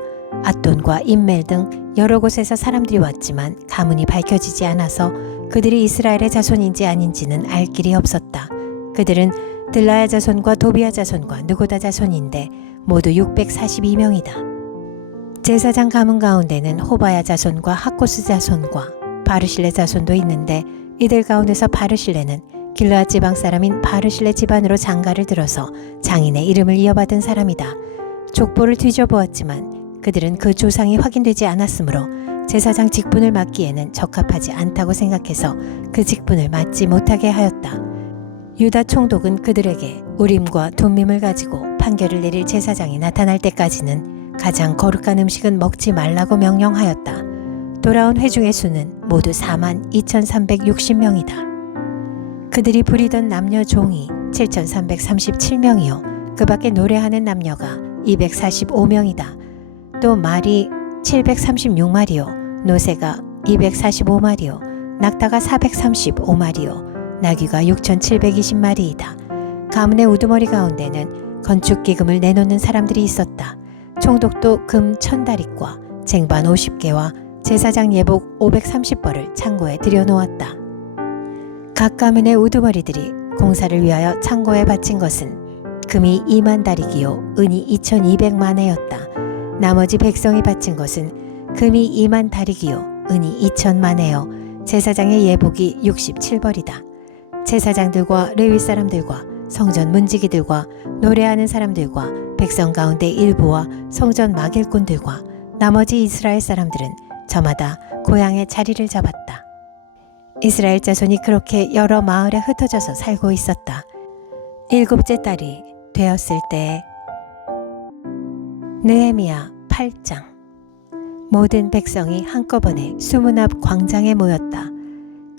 앗돈과 임멜 등 여러 곳에서 사람들이 왔지만 가문이 밝혀지지 않아서 그들이 이스라엘의 자손인지 아닌지는 알 길이 없었다. 그들은 들라야 자손과 도비야 자손과 느고다 자손인데 모두 642명이다. 제사장 가문 가운데는 호바야 자손과 하코스 자손과 바르실레 자손도 있는데 이들 가운데서 바르실레는 길르앗 지방 사람인 바르실레 집안으로 장가를 들어서 장인의 이름을 이어받은 사람이다. 족보를 뒤져보았지만 그들은 그 조상이 확인되지 않았으므로 제사장 직분을 맡기에는 적합하지 않다고 생각해서 그 직분을 맡지 못하게 하였다. 유다 총독은 그들에게 우림과 둠밈을 가지고 판결을 내릴 제사장이 나타날 때까지는 가장 거룩한 음식은 먹지 말라고 명령하였다. 돌아온 회중의 수는 모두 42,360명이다. 그들이 부리던 남녀 종이 7,337명이요 그 밖에 노래하는 남녀가 245명이다. 또 말이 736마리요 노새가 245마리요 낙타가 435마리요 나귀가 6,720마리이다. 가문의 우두머리 가운데는 건축기금을 내놓는 사람들이 있었다. 총독도 금 1,000다릿과 쟁반 50개와 제사장 예복 530벌을 창고에 들여놓았다. 각 가문의 우두머리들이 공사를 위하여 창고에 바친 것은 금이 2만 다리기요 은이 2200만회였다. 나머지 백성이 바친 것은 금이 2만 다리기요 은이 2000만회여 제사장의 예복이 67벌이다. 제사장들과 레위 사람들과 성전 문지기들과 노래하는 사람들과 백성 가운데 일부와 성전 막일꾼들과 나머지 이스라엘 사람들은 저마다 고향의 자리를 잡았다. 이스라엘 자손이 그렇게 여러 마을에 흩어져서 살고 있었다. 7째 달이 되었을 때 느헤미야 8장. 모든 백성이 한꺼번에 수문 앞 광장에 모였다.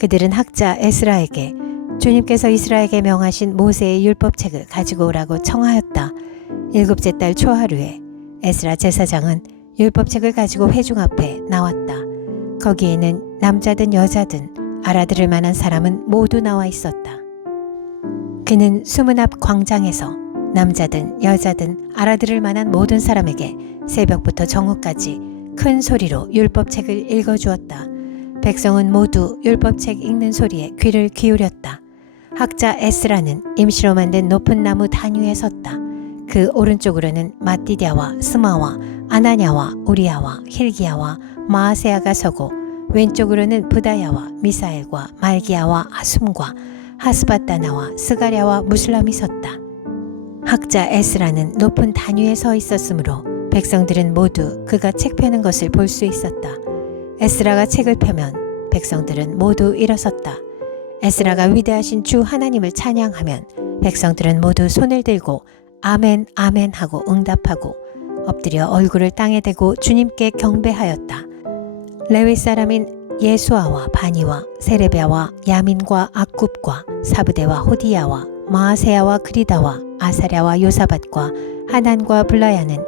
그들은 학자 에스라에게 주님께서 이스라엘에게 명하신 모세의 율법책을 가지고 오라고 청하였다. 7째 달 초하루에 에스라 제사장은 율법책을 가지고 회중 앞에 나왔다. 거기에는 남자든 여자든 알아들을 만한 사람은 모두 나와 있었다. 그는 수문 앞 광장에서 남자든 여자든 알아들을 만한 모든 사람에게 새벽부터 정오까지 큰 소리로 율법책을 읽어주었다. 백성은 모두 율법책 읽는 소리에 귀를 기울였다. 학자 에스라는 임시로 만든 높은 나무 단 위에 섰다. 그 오른쪽으로는 마띠디아와 스마와 아나냐와 우리야와 힐기야와 마아세야가 서고 왼쪽으로는 부다야와 미사엘과 말기야와 하숨과 하스바다나와 스가랴와 무슬람이 섰다. 학자 에스라는 높은 단 위에 서 있었으므로 백성들은 모두 그가 책 펴는 것을 볼 수 있었다. 에스라가 책을 펴면 백성들은 모두 일어섰다. 에스라가 위대하신 주 하나님을 찬양하면 백성들은 모두 손을 들고 아멘 아멘 하고 응답하고 엎드려 얼굴을 땅에 대고 주님께 경배하였다. 레위 사람인 예수아와 바니와 세레비아와 야민과 악굽과 사브데와 호디야와 마아세야와 그리다와 아사랴와 요사밧과 하난과 블라야는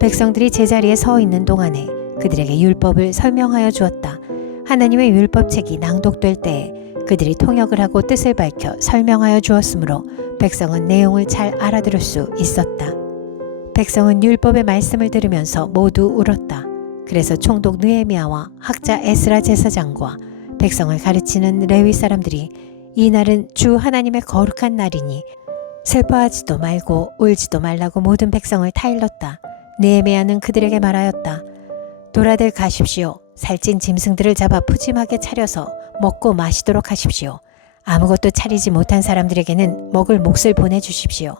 백성들이 제자리에 서 있는 동안에 그들에게 율법을 설명하여 주었다. 하나님의 율법책이 낭독될 때에 그들이 통역을 하고 뜻을 밝혀 설명하여 주었으므로 백성은 내용을 잘 알아들을 수 있었다. 백성은 율법의 말씀을 들으면서 모두 울었다. 그래서 총독 느헤미야와 학자 에스라 제사장과 백성을 가르치는 레위 사람들이 이 날은 주 하나님의 거룩한 날이니 슬퍼하지도 말고 울지도 말라고 모든 백성을 타일렀다. 느헤미야는 그들에게 말하였다. 돌아들 가십시오. 살찐 짐승들을 잡아 푸짐하게 차려서 먹고 마시도록 하십시오. 아무것도 차리지 못한 사람들에게는 먹을 몫을 보내주십시오.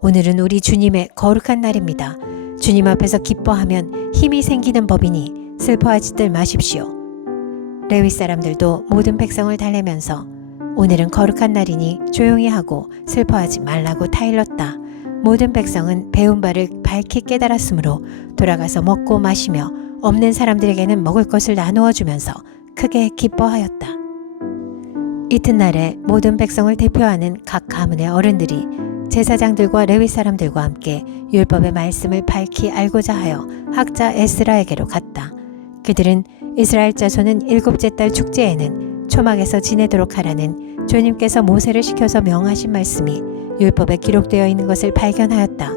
오늘은 우리 주님의 거룩한 날입니다. 주님 앞에서 기뻐하면 힘이 생기는 법이니 슬퍼하지들 마십시오. 레위 사람들도 모든 백성을 달래면서 오늘은 거룩한 날이니 조용히 하고 슬퍼하지 말라고 타일렀다. 모든 백성은 배운 바를 밝히 깨달았으므로 돌아가서 먹고 마시며 없는 사람들에게는 먹을 것을 나누어 주면서 크게 기뻐하였다. 이튿날에 모든 백성을 대표하는 각 가문의 어른들이 제사장들과 레위 사람들과 함께 율법의 말씀을 밝히 알고자 하여 학자 에스라에게로 갔다. 그들은 이스라엘 자손은 7째 달 축제에는 초막에서 지내도록 하라는 주님께서 모세를 시켜서 명하신 말씀이 율법에 기록되어 있는 것을 발견하였다.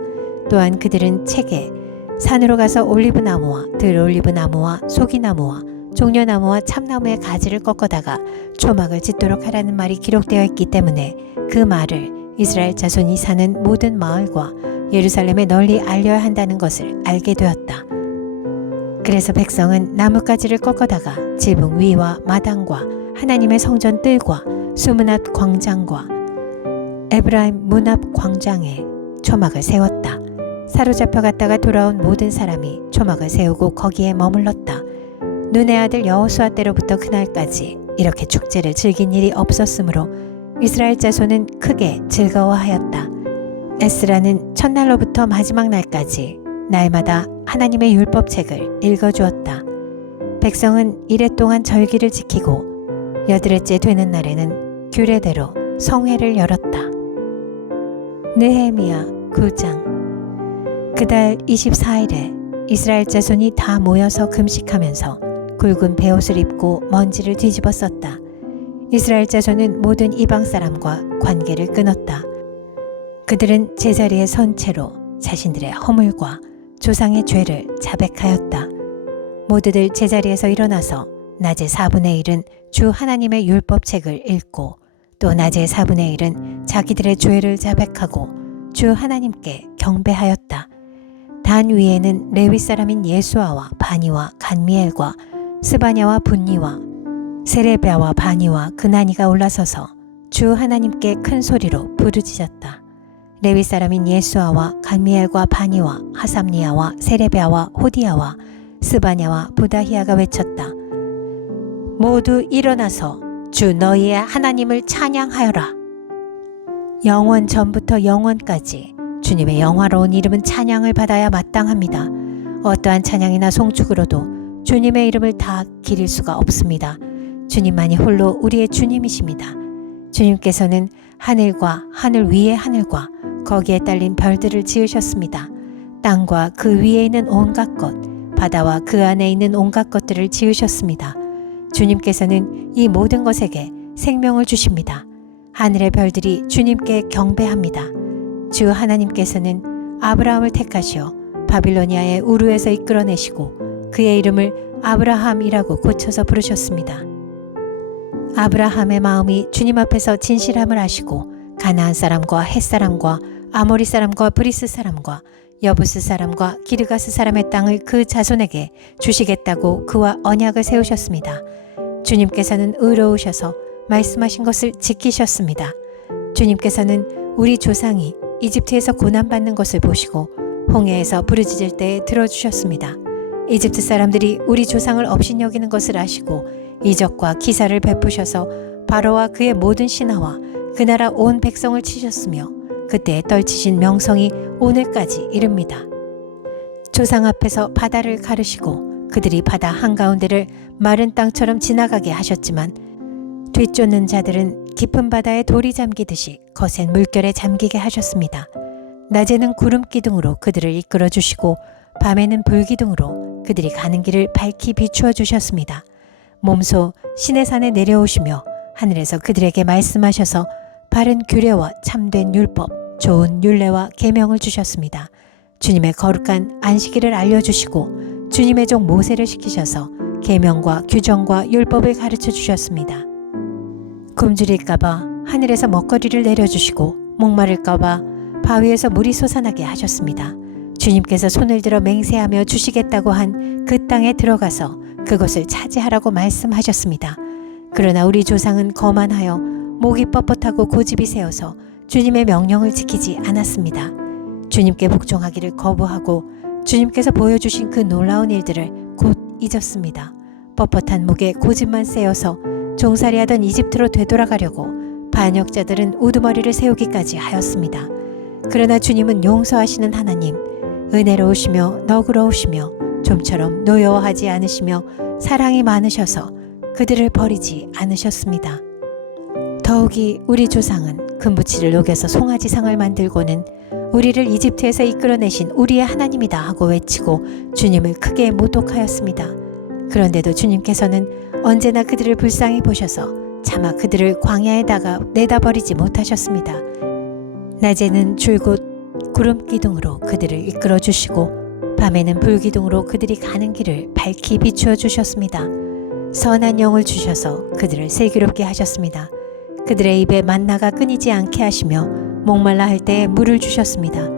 또한 그들은 책에 산으로 가서 올리브나무와 들올리브나무와 소기나무와 종려나무와 참나무의 가지를 꺾어다가 초막을 짓도록 하라는 말이 기록되어 있기 때문에 그 말을 이스라엘 자손이 사는 모든 마을과 예루살렘에 널리 알려야 한다는 것을 알게 되었다. 그래서 백성은 나뭇가지를 꺾어다가 지붕 위와 마당과 하나님의 성전 뜰과 수문 앞 광장과 에브라임 문 앞 광장에 초막을 세웠다. 사로잡혀 갔다가 돌아온 모든 사람이 초막을 세우고 거기에 머물렀다. 눈의 아들 여호수아 때로부터 그날까지 이렇게 축제를 즐긴 일이 없었으므로 이스라엘 자손은 크게 즐거워하였다. 에스라는 첫날로부터 마지막 날까지 날마다 하나님의 율법책을 읽어주었다. 백성은 이래 동안 절기를 지키고 8일째 되는 날에는 규례대로 성회를 열었다. 느헤미야 9장. 그달 24일에 이스라엘 자손이 다 모여서 금식하면서 굵은 베옷을 입고 먼지를 뒤집어 썼다. 이스라엘 자손은 모든 이방 사람과 관계를 끊었다. 그들은 제자리에 선 채로 자신들의 허물과 조상의 죄를 자백하였다. 모두들 제자리에서 일어나서 낮의 4분의 1은 주 하나님의 율법책을 읽고 또 낮의 4분의 1은 자기들의 죄를 자백하고 주 하나님께 경배하였다. 단 위에는 레위 사람인 예수아와 바니와 간미엘과 스바냐와 분니와 세레비아와 바니와 그나니가 올라서서 주 하나님께 큰 소리로 부르짖었다. 레위 사람인 예수아와 간미엘과 바니와 하삼니아와 세레비아와 호디아와 스바냐와 부다히아가 외쳤다. 모두 일어나서 주 너희의 하나님을 찬양하여라. 영원 전부터 영원까지 주님의 영화로운 이름은 찬양을 받아야 마땅합니다. 어떠한 찬양이나 송축으로도 주님의 이름을 다 기릴 수가 없습니다. 주님만이 홀로 우리의 주님이십니다. 주님께서는 하늘과 하늘 위의 하늘과 거기에 딸린 별들을 지으셨습니다. 땅과 그 위에 있는 온갖 것, 바다와 그 안에 있는 온갖 것들을 지으셨습니다. 주님께서는 이 모든 것에게 생명을 주십니다. 하늘의 별들이 주님께 경배합니다. 주 하나님께서는 아브라함을 택하시어 바빌로니아의 우르에서 이끌어내시고 그의 이름을 아브라함이라고 고쳐서 부르셨습니다. 아브라함의 마음이 주님 앞에서 진실함을 아시고 가나안 사람과 헷 사람과 아모리 사람과 브리스 사람과 여부스 사람과 기르가스 사람의 땅을 그 자손에게 주시겠다고 그와 언약을 세우셨습니다. 주님께서는 의로우셔서 말씀하신 것을 지키셨습니다. 주님께서는 우리 조상이 이집트에서 고난받는 것을 보시고 홍해에서 부르짖을 때에 들어주셨습니다. 이집트 사람들이 우리 조상을 업신여기는 것을 아시고 이적과 기사를 베푸셔서 바로와 그의 모든 신하와 그 나라 온 백성을 치셨으며 그때에 떨치신 명성이 오늘까지 이릅니다. 조상 앞에서 바다를 가르시고 그들이 바다 한가운데를 마른 땅처럼 지나가게 하셨지만 뒤쫓는 자들은 깊은 바다에 돌이 잠기듯이 거센 물결에 잠기게 하셨습니다. 낮에는 구름 기둥으로 그들을 이끌어 주시고 밤에는 불 기둥으로 그들이 가는 길을 밝히 비추어 주셨습니다. 몸소 시내산에 내려오시며 하늘에서 그들에게 말씀하셔서 바른 규례와 참된 율법, 좋은 율례와 계명을 주셨습니다. 주님의 거룩한 안식일을 알려주시고 주님의 종 모세를 시키셔서 계명과 규정과 율법을 가르쳐 주셨습니다. 굶주릴까봐 하늘에서 먹거리를 내려주시고 목마를까봐 바위에서 물이 솟아나게 하셨습니다. 주님께서 손을 들어 맹세하며 주시겠다고 한 그 땅에 들어가서 그것을 차지하라고 말씀하셨습니다. 그러나 우리 조상은 거만하여 목이 뻣뻣하고 고집이 세어서 주님의 명령을 지키지 않았습니다. 주님께 복종하기를 거부하고 주님께서 보여주신 그 놀라운 일들을 곧 잊었습니다. 뻣뻣한 목에 고집만 세어서 종살이하던 이집트로 되돌아가려고 반역자들은 우두머리를 세우기까지 하였습니다. 그러나 주님은 용서하시는 하나님, 은혜로우시며 너그러우시며 좀처럼 노여워하지 않으시며 사랑이 많으셔서 그들을 버리지 않으셨습니다. 더욱이 우리 조상은 금부치를 녹여서 송아지상을 만들고는 우리를 이집트에서 이끌어내신 우리의 하나님이다 하고 외치고 주님을 크게 모독하였습니다. 그런데도 주님께서는 언제나 그들을 불쌍히 보셔서 차마 그들을 광야에다가 내다버리지 못하셨습니다. 낮에는 줄곧 구름 기둥으로 그들을 이끌어 주시고 밤에는 불 기둥으로 그들이 가는 길을 밝히 비추어 주셨습니다. 선한 영을 주셔서 그들을 슬기롭게 하셨습니다. 그들의 입에 만나가 끊이지 않게 하시며 목말라 할 때에 물을 주셨습니다.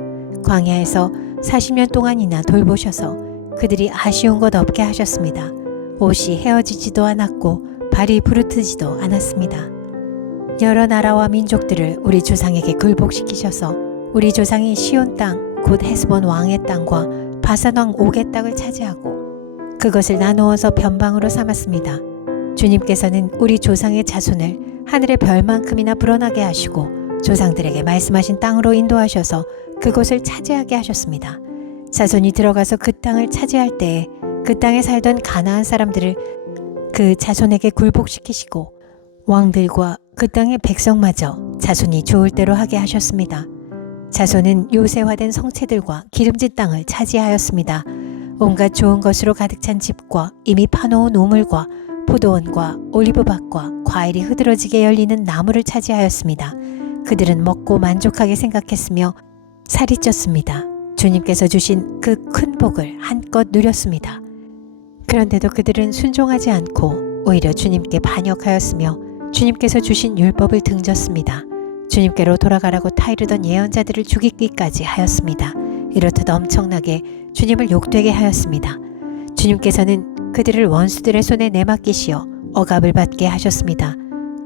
광야에서 40년 동안이나 돌보셔서 그들이 아쉬운 것 없게 하셨습니다. 옷이 헤어지지도 않았고 발이 부르트지도 않았습니다. 여러 나라와 민족들을 우리 조상에게 굴복시키셔서 우리 조상이 시온 땅 곧 헤스본 왕의 땅과 바산 왕 옥의 땅을 차지하고 그것을 나누어서 변방으로 삼았습니다. 주님께서는 우리 조상의 자손을 하늘의 별만큼이나 불어나게 하시고 조상들에게 말씀하신 땅으로 인도하셔서 그곳을 차지하게 하셨습니다. 자손이 들어가서 그 땅을 차지할 때에 그 땅에 살던 가나안 사람들을 그 자손에게 굴복시키시고 왕들과 그 땅의 백성마저 자손이 좋을 대로 하게 하셨습니다. 자손은 요새화된 성체들과 기름진 땅을 차지하였습니다. 온갖 좋은 것으로 가득 찬 집과 이미 파놓은 우물과 포도원과 올리브밭과 과일이 흐드러지게 열리는 나무를 차지하였습니다. 그들은 먹고 만족하게 생각했으며 살이 쪘습니다. 주님께서 주신 그 큰 복을 한껏 누렸습니다. 그런데도 그들은 순종하지 않고 오히려 주님께 반역하였으며 주님께서 주신 율법을 등졌습니다. 주님께로 돌아가라고 타이르던 예언자들을 죽이기까지 하였습니다. 이렇듯 엄청나게 주님을 욕되게 하였습니다. 주님께서는 그들을 원수들의 손에 내맡기시어 억압을 받게 하셨습니다.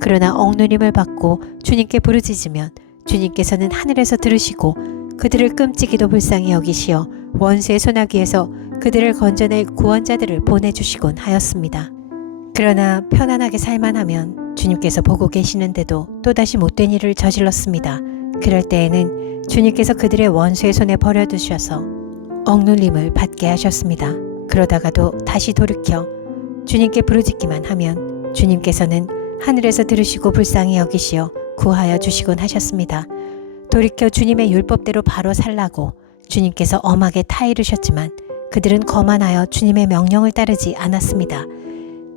그러나 억누림을 받고 주님께 부르짖으면 주님께서는 하늘에서 들으시고 그들을 끔찍이도 불쌍히 여기시어 원수의 손아귀에서 그들을 건져낼 구원자들을 보내주시곤 하였습니다. 그러나 편안하게 살만하면 주님께서 보고 계시는데도 또다시 못된 일을 저질렀습니다. 그럴 때에는 주님께서 그들의 원수의 손에 버려두셔서 억눌림을 받게 하셨습니다. 그러다가도 다시 돌이켜 주님께 부르짖기만 하면 주님께서는 하늘에서 들으시고 불쌍히 여기시어 구하여 주시곤 하셨습니다. 돌이켜 주님의 율법대로 바로 살라고 주님께서 엄하게 타이르셨지만 그들은 거만하여 주님의 명령을 따르지 않았습니다.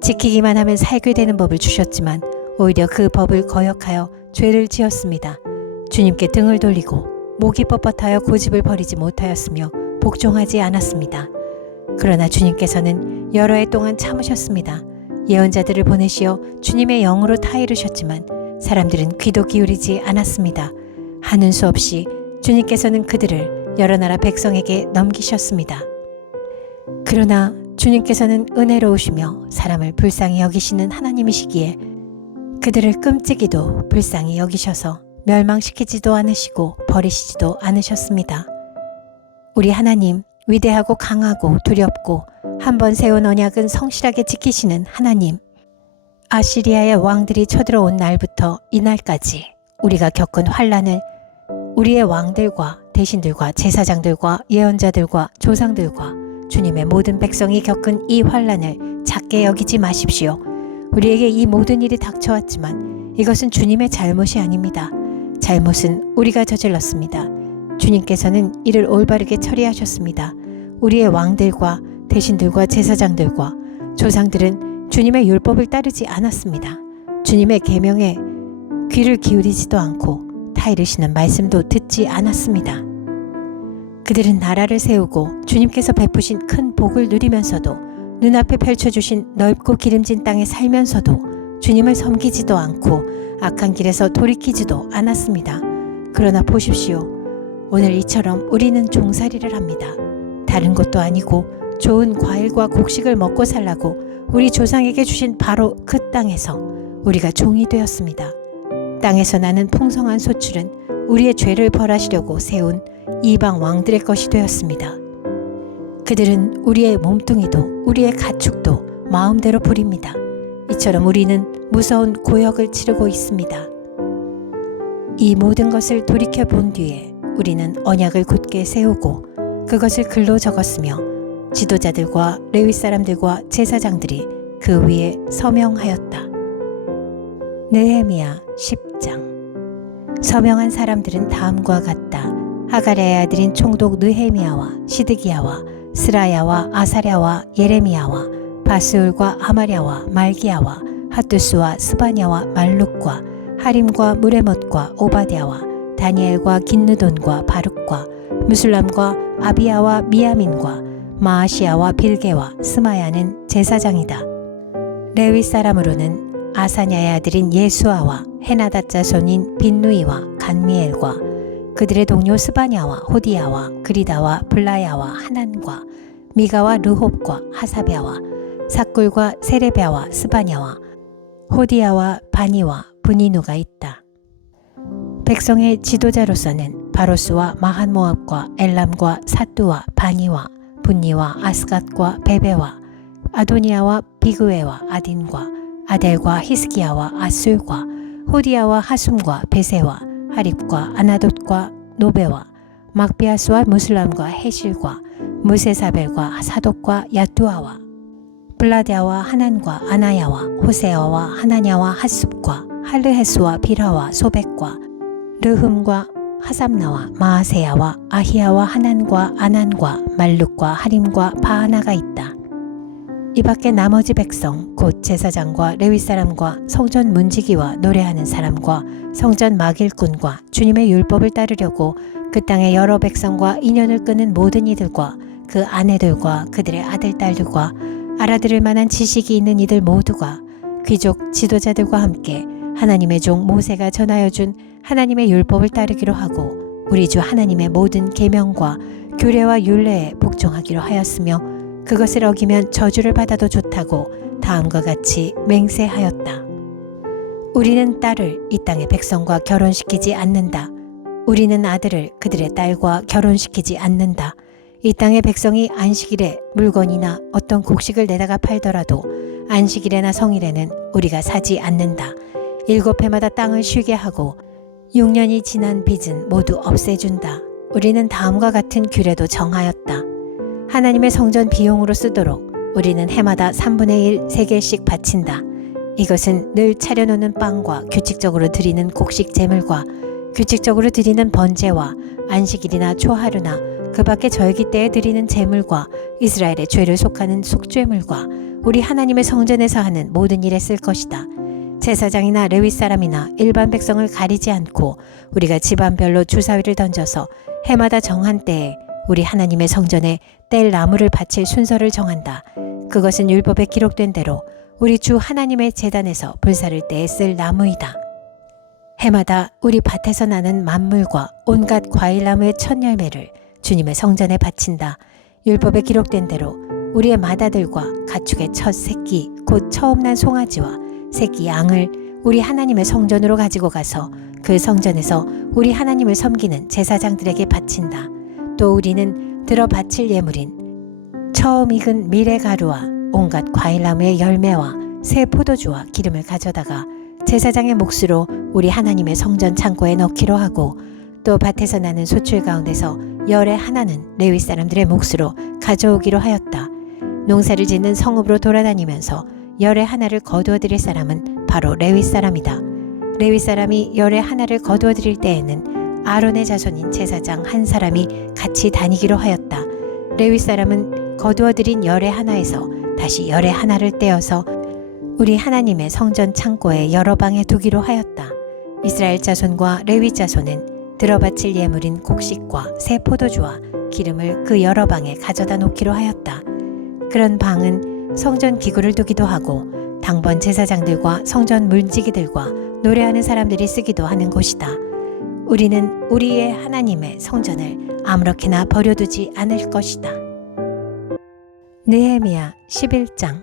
지키기만 하면 살게 되는 법을 주셨지만 오히려 그 법을 거역하여 죄를 지었습니다. 주님께 등을 돌리고 목이 뻣뻣하여 고집을 버리지 못하였으며 복종하지 않았습니다. 그러나 주님께서는 여러 해 동안 참으셨습니다. 예언자들을 보내시어 주님의 영으로 타이르셨지만 사람들은 귀도 기울이지 않았습니다. 하는 수 없이 주님께서는 그들을 여러 나라 백성에게 넘기셨습니다. 그러나 주님께서는 은혜로우시며 사람을 불쌍히 여기시는 하나님이시기에 그들을 끔찍이도 불쌍히 여기셔서 멸망시키지도 않으시고 버리시지도 않으셨습니다. 우리 하나님, 위대하고 강하고 두렵고 한번 세운 언약은 성실하게 지키시는 하나님, 아시리아의 왕들이 쳐들어온 날부터 이날까지 우리가 겪은 환난을 우리의 왕들과 대신들과 제사장들과 예언자들과 조상들과 주님의 모든 백성이 겪은 이 환난을 작게 여기지 마십시오. 우리에게 이 모든 일이 닥쳐왔지만 이것은 주님의 잘못이 아닙니다. 잘못은 우리가 저질렀습니다. 주님께서는 이를 올바르게 처리하셨습니다. 우리의 왕들과 대신들과 제사장들과 조상들은 주님의 율법을 따르지 않았습니다. 주님의 계명에 귀를 기울이지도 않고 타이르시는 말씀도 듣지 않았습니다. 그들은 나라를 세우고 주님께서 베푸신 큰 복을 누리면서도 눈앞에 펼쳐주신 넓고 기름진 땅에 살면서도 주님을 섬기지도 않고 악한 길에서 돌이키지도 않았습니다. 그러나 보십시오. 오늘 이처럼 우리는 종살이를 합니다. 다른 것도 아니고 좋은 과일과 곡식을 먹고 살라고 우리 조상에게 주신 바로 그 땅에서 우리가 종이 되었습니다. 땅에서 나는 풍성한 소출은 우리의 죄를 벌하시려고 세운 이방 왕들의 것이 되었습니다. 그들은 우리의 몸뚱이도 우리의 가축도 마음대로 부립니다. 이처럼 우리는 무서운 고역을 치르고 있습니다. 이 모든 것을 돌이켜 본 뒤에 우리는 언약을 굳게 세우고 그것을 글로 적었으며 지도자들과 레위 사람들과 제사장들이 그 위에 서명하였다. 느헤미야 10장. 서명한 사람들은 다음과 같다. 하갈의 아들인 총독 느헤미야와 시드기야와 스라야와 아사랴와 예레미야와 바스울과 아마랴와 말기야와 핫두스와 스바냐와 말룩과 하림과 무레못과 오바댜와 다니엘과 긴느돈과 바룩과 무술람과 아비야와 미야민과 마아시야와 빌게와 스마야는 제사장이다. 레위 사람으로는 아사냐의 아들인 예수아와 헤나닷 자손인 빈누이와 간미엘과 그들의 동료 스바냐와 호디야와 그리다와 블라야와 하난과 미가와 르홉과 하사랴와 삭굴과 세레랴와 스바냐와 호디야와 바니와 브니누가 있다. 백성의 지도자로서는 바로스와 마한모압과 엘람과 사뚜와 바니와 분니와 아스갓과 베베와 아도니아와 비그웨와 아딘과 아델과 히스기야와 아술과 호디야와 하숨과 베세와 하립과 아나돗과 노베와 막비아스와 무슬람과 헤실과 무세사벨과 사독과 야뚜아와 블라데아와 하난과 아나야와 호세아와 하나냐와 핫숲과 할르헤스와 비라와 소백과 르흠과 하삼나와 마아세야와 아히야와 하난과 아난과 말룩과 하림과 바하나가 있다. 이 밖에 나머지 백성 곧 제사장과 레위 사람과 성전 문지기와 노래하는 사람과 성전 막일꾼과 주님의 율법을 따르려고 그 땅의 여러 백성과 인연을 끊은 모든 이들과 그 아내들과 그들의 아들 딸들과 알아들을 만한 지식이 있는 이들 모두가 귀족 지도자들과 함께 하나님의 종 모세가 전하여 준 하나님의 율법을 따르기로 하고 우리 주 하나님의 모든 계명과 규례와 율례에 복종하기로 하였으며 그것을 어기면 저주를 받아도 좋다고 다음과 같이 맹세하였다. 우리는 딸을 이 땅의 백성과 결혼시키지 않는다. 우리는 아들을 그들의 딸과 결혼시키지 않는다. 이 땅의 백성이 안식일에 물건이나 어떤 곡식을 내다가 팔더라도 안식일에나 성일에는 우리가 사지 않는다. 7해마다 땅을 쉬게 하고 6년이 지난 빚은 모두 없애준다. 우리는 다음과 같은 규례도 정하였다. 하나님의 성전 비용으로 쓰도록 우리는 해마다 3분의 1 3개씩 바친다. 이것은 늘 차려놓는 빵과 규칙적으로 드리는 곡식 제물과 규칙적으로 드리는 번제와 안식일이나 초하루나 그 밖에 절기 때에 드리는 제물과 이스라엘의 죄를 속하는 속죄물과 우리 하나님의 성전에서 하는 모든 일에 쓸 것이다. 제사장이나 레위 사람이나 일반 백성을 가리지 않고 우리가 집안별로 주사위를 던져서 해마다 정한 때에 우리 하나님의 성전에 뗄 나무를 바칠 순서를 정한다. 그것은 율법에 기록된 대로 우리 주 하나님의 제단에서 불사를 때에 쓸 나무이다. 해마다 우리 밭에서 나는 만물과 온갖 과일나무의 첫 열매를 주님의 성전에 바친다. 율법에 기록된 대로 우리의 맏아들과 가축의 첫 새끼 곧 처음 난 송아지와 새끼 양을 우리 하나님의 성전으로 가지고 가서 그 성전에서 우리 하나님을 섬기는 제사장들에게 바친다. 또 우리는 들어 바칠 예물인 처음 익은 미레가루와 온갖 과일나무의 열매와 새 포도주와 기름을 가져다가 제사장의 몫으로 우리 하나님의 성전 창고에 넣기로 하고 또 밭에서 나는 소출 가운데서 열의 하나는 레위 사람들의 몫으로 가져오기로 하였다. 농사를 짓는 성읍으로 돌아다니면서 열의 하나를 거두어 드릴 사람은 바로 레위 사람이다. 레위 사람이 열의 하나를 거두어 드릴 때에는 아론의 자손인 제사장 한 사람이 같이 다니기로 하였다. 레위 사람은 거두어 드린 열의 하나에서 다시 열의 하나를 떼어서 우리 하나님의 성전 창고에 여러 방에 두기로 하였다. 이스라엘 자손과 레위 자손은 들어바칠 예물인 곡식과 새 포도주와 기름을 그 여러 방에 가져다 놓기로 하였다. 그런 방은 성전 기구를 두기도 하고 당번 제사장들과 성전 문지기들과 노래하는 사람들이 쓰기도 하는 곳이다. 우리는 우리의 하나님의 성전을 아무렇게나 버려두지 않을 것이다. 느헤미야 11장.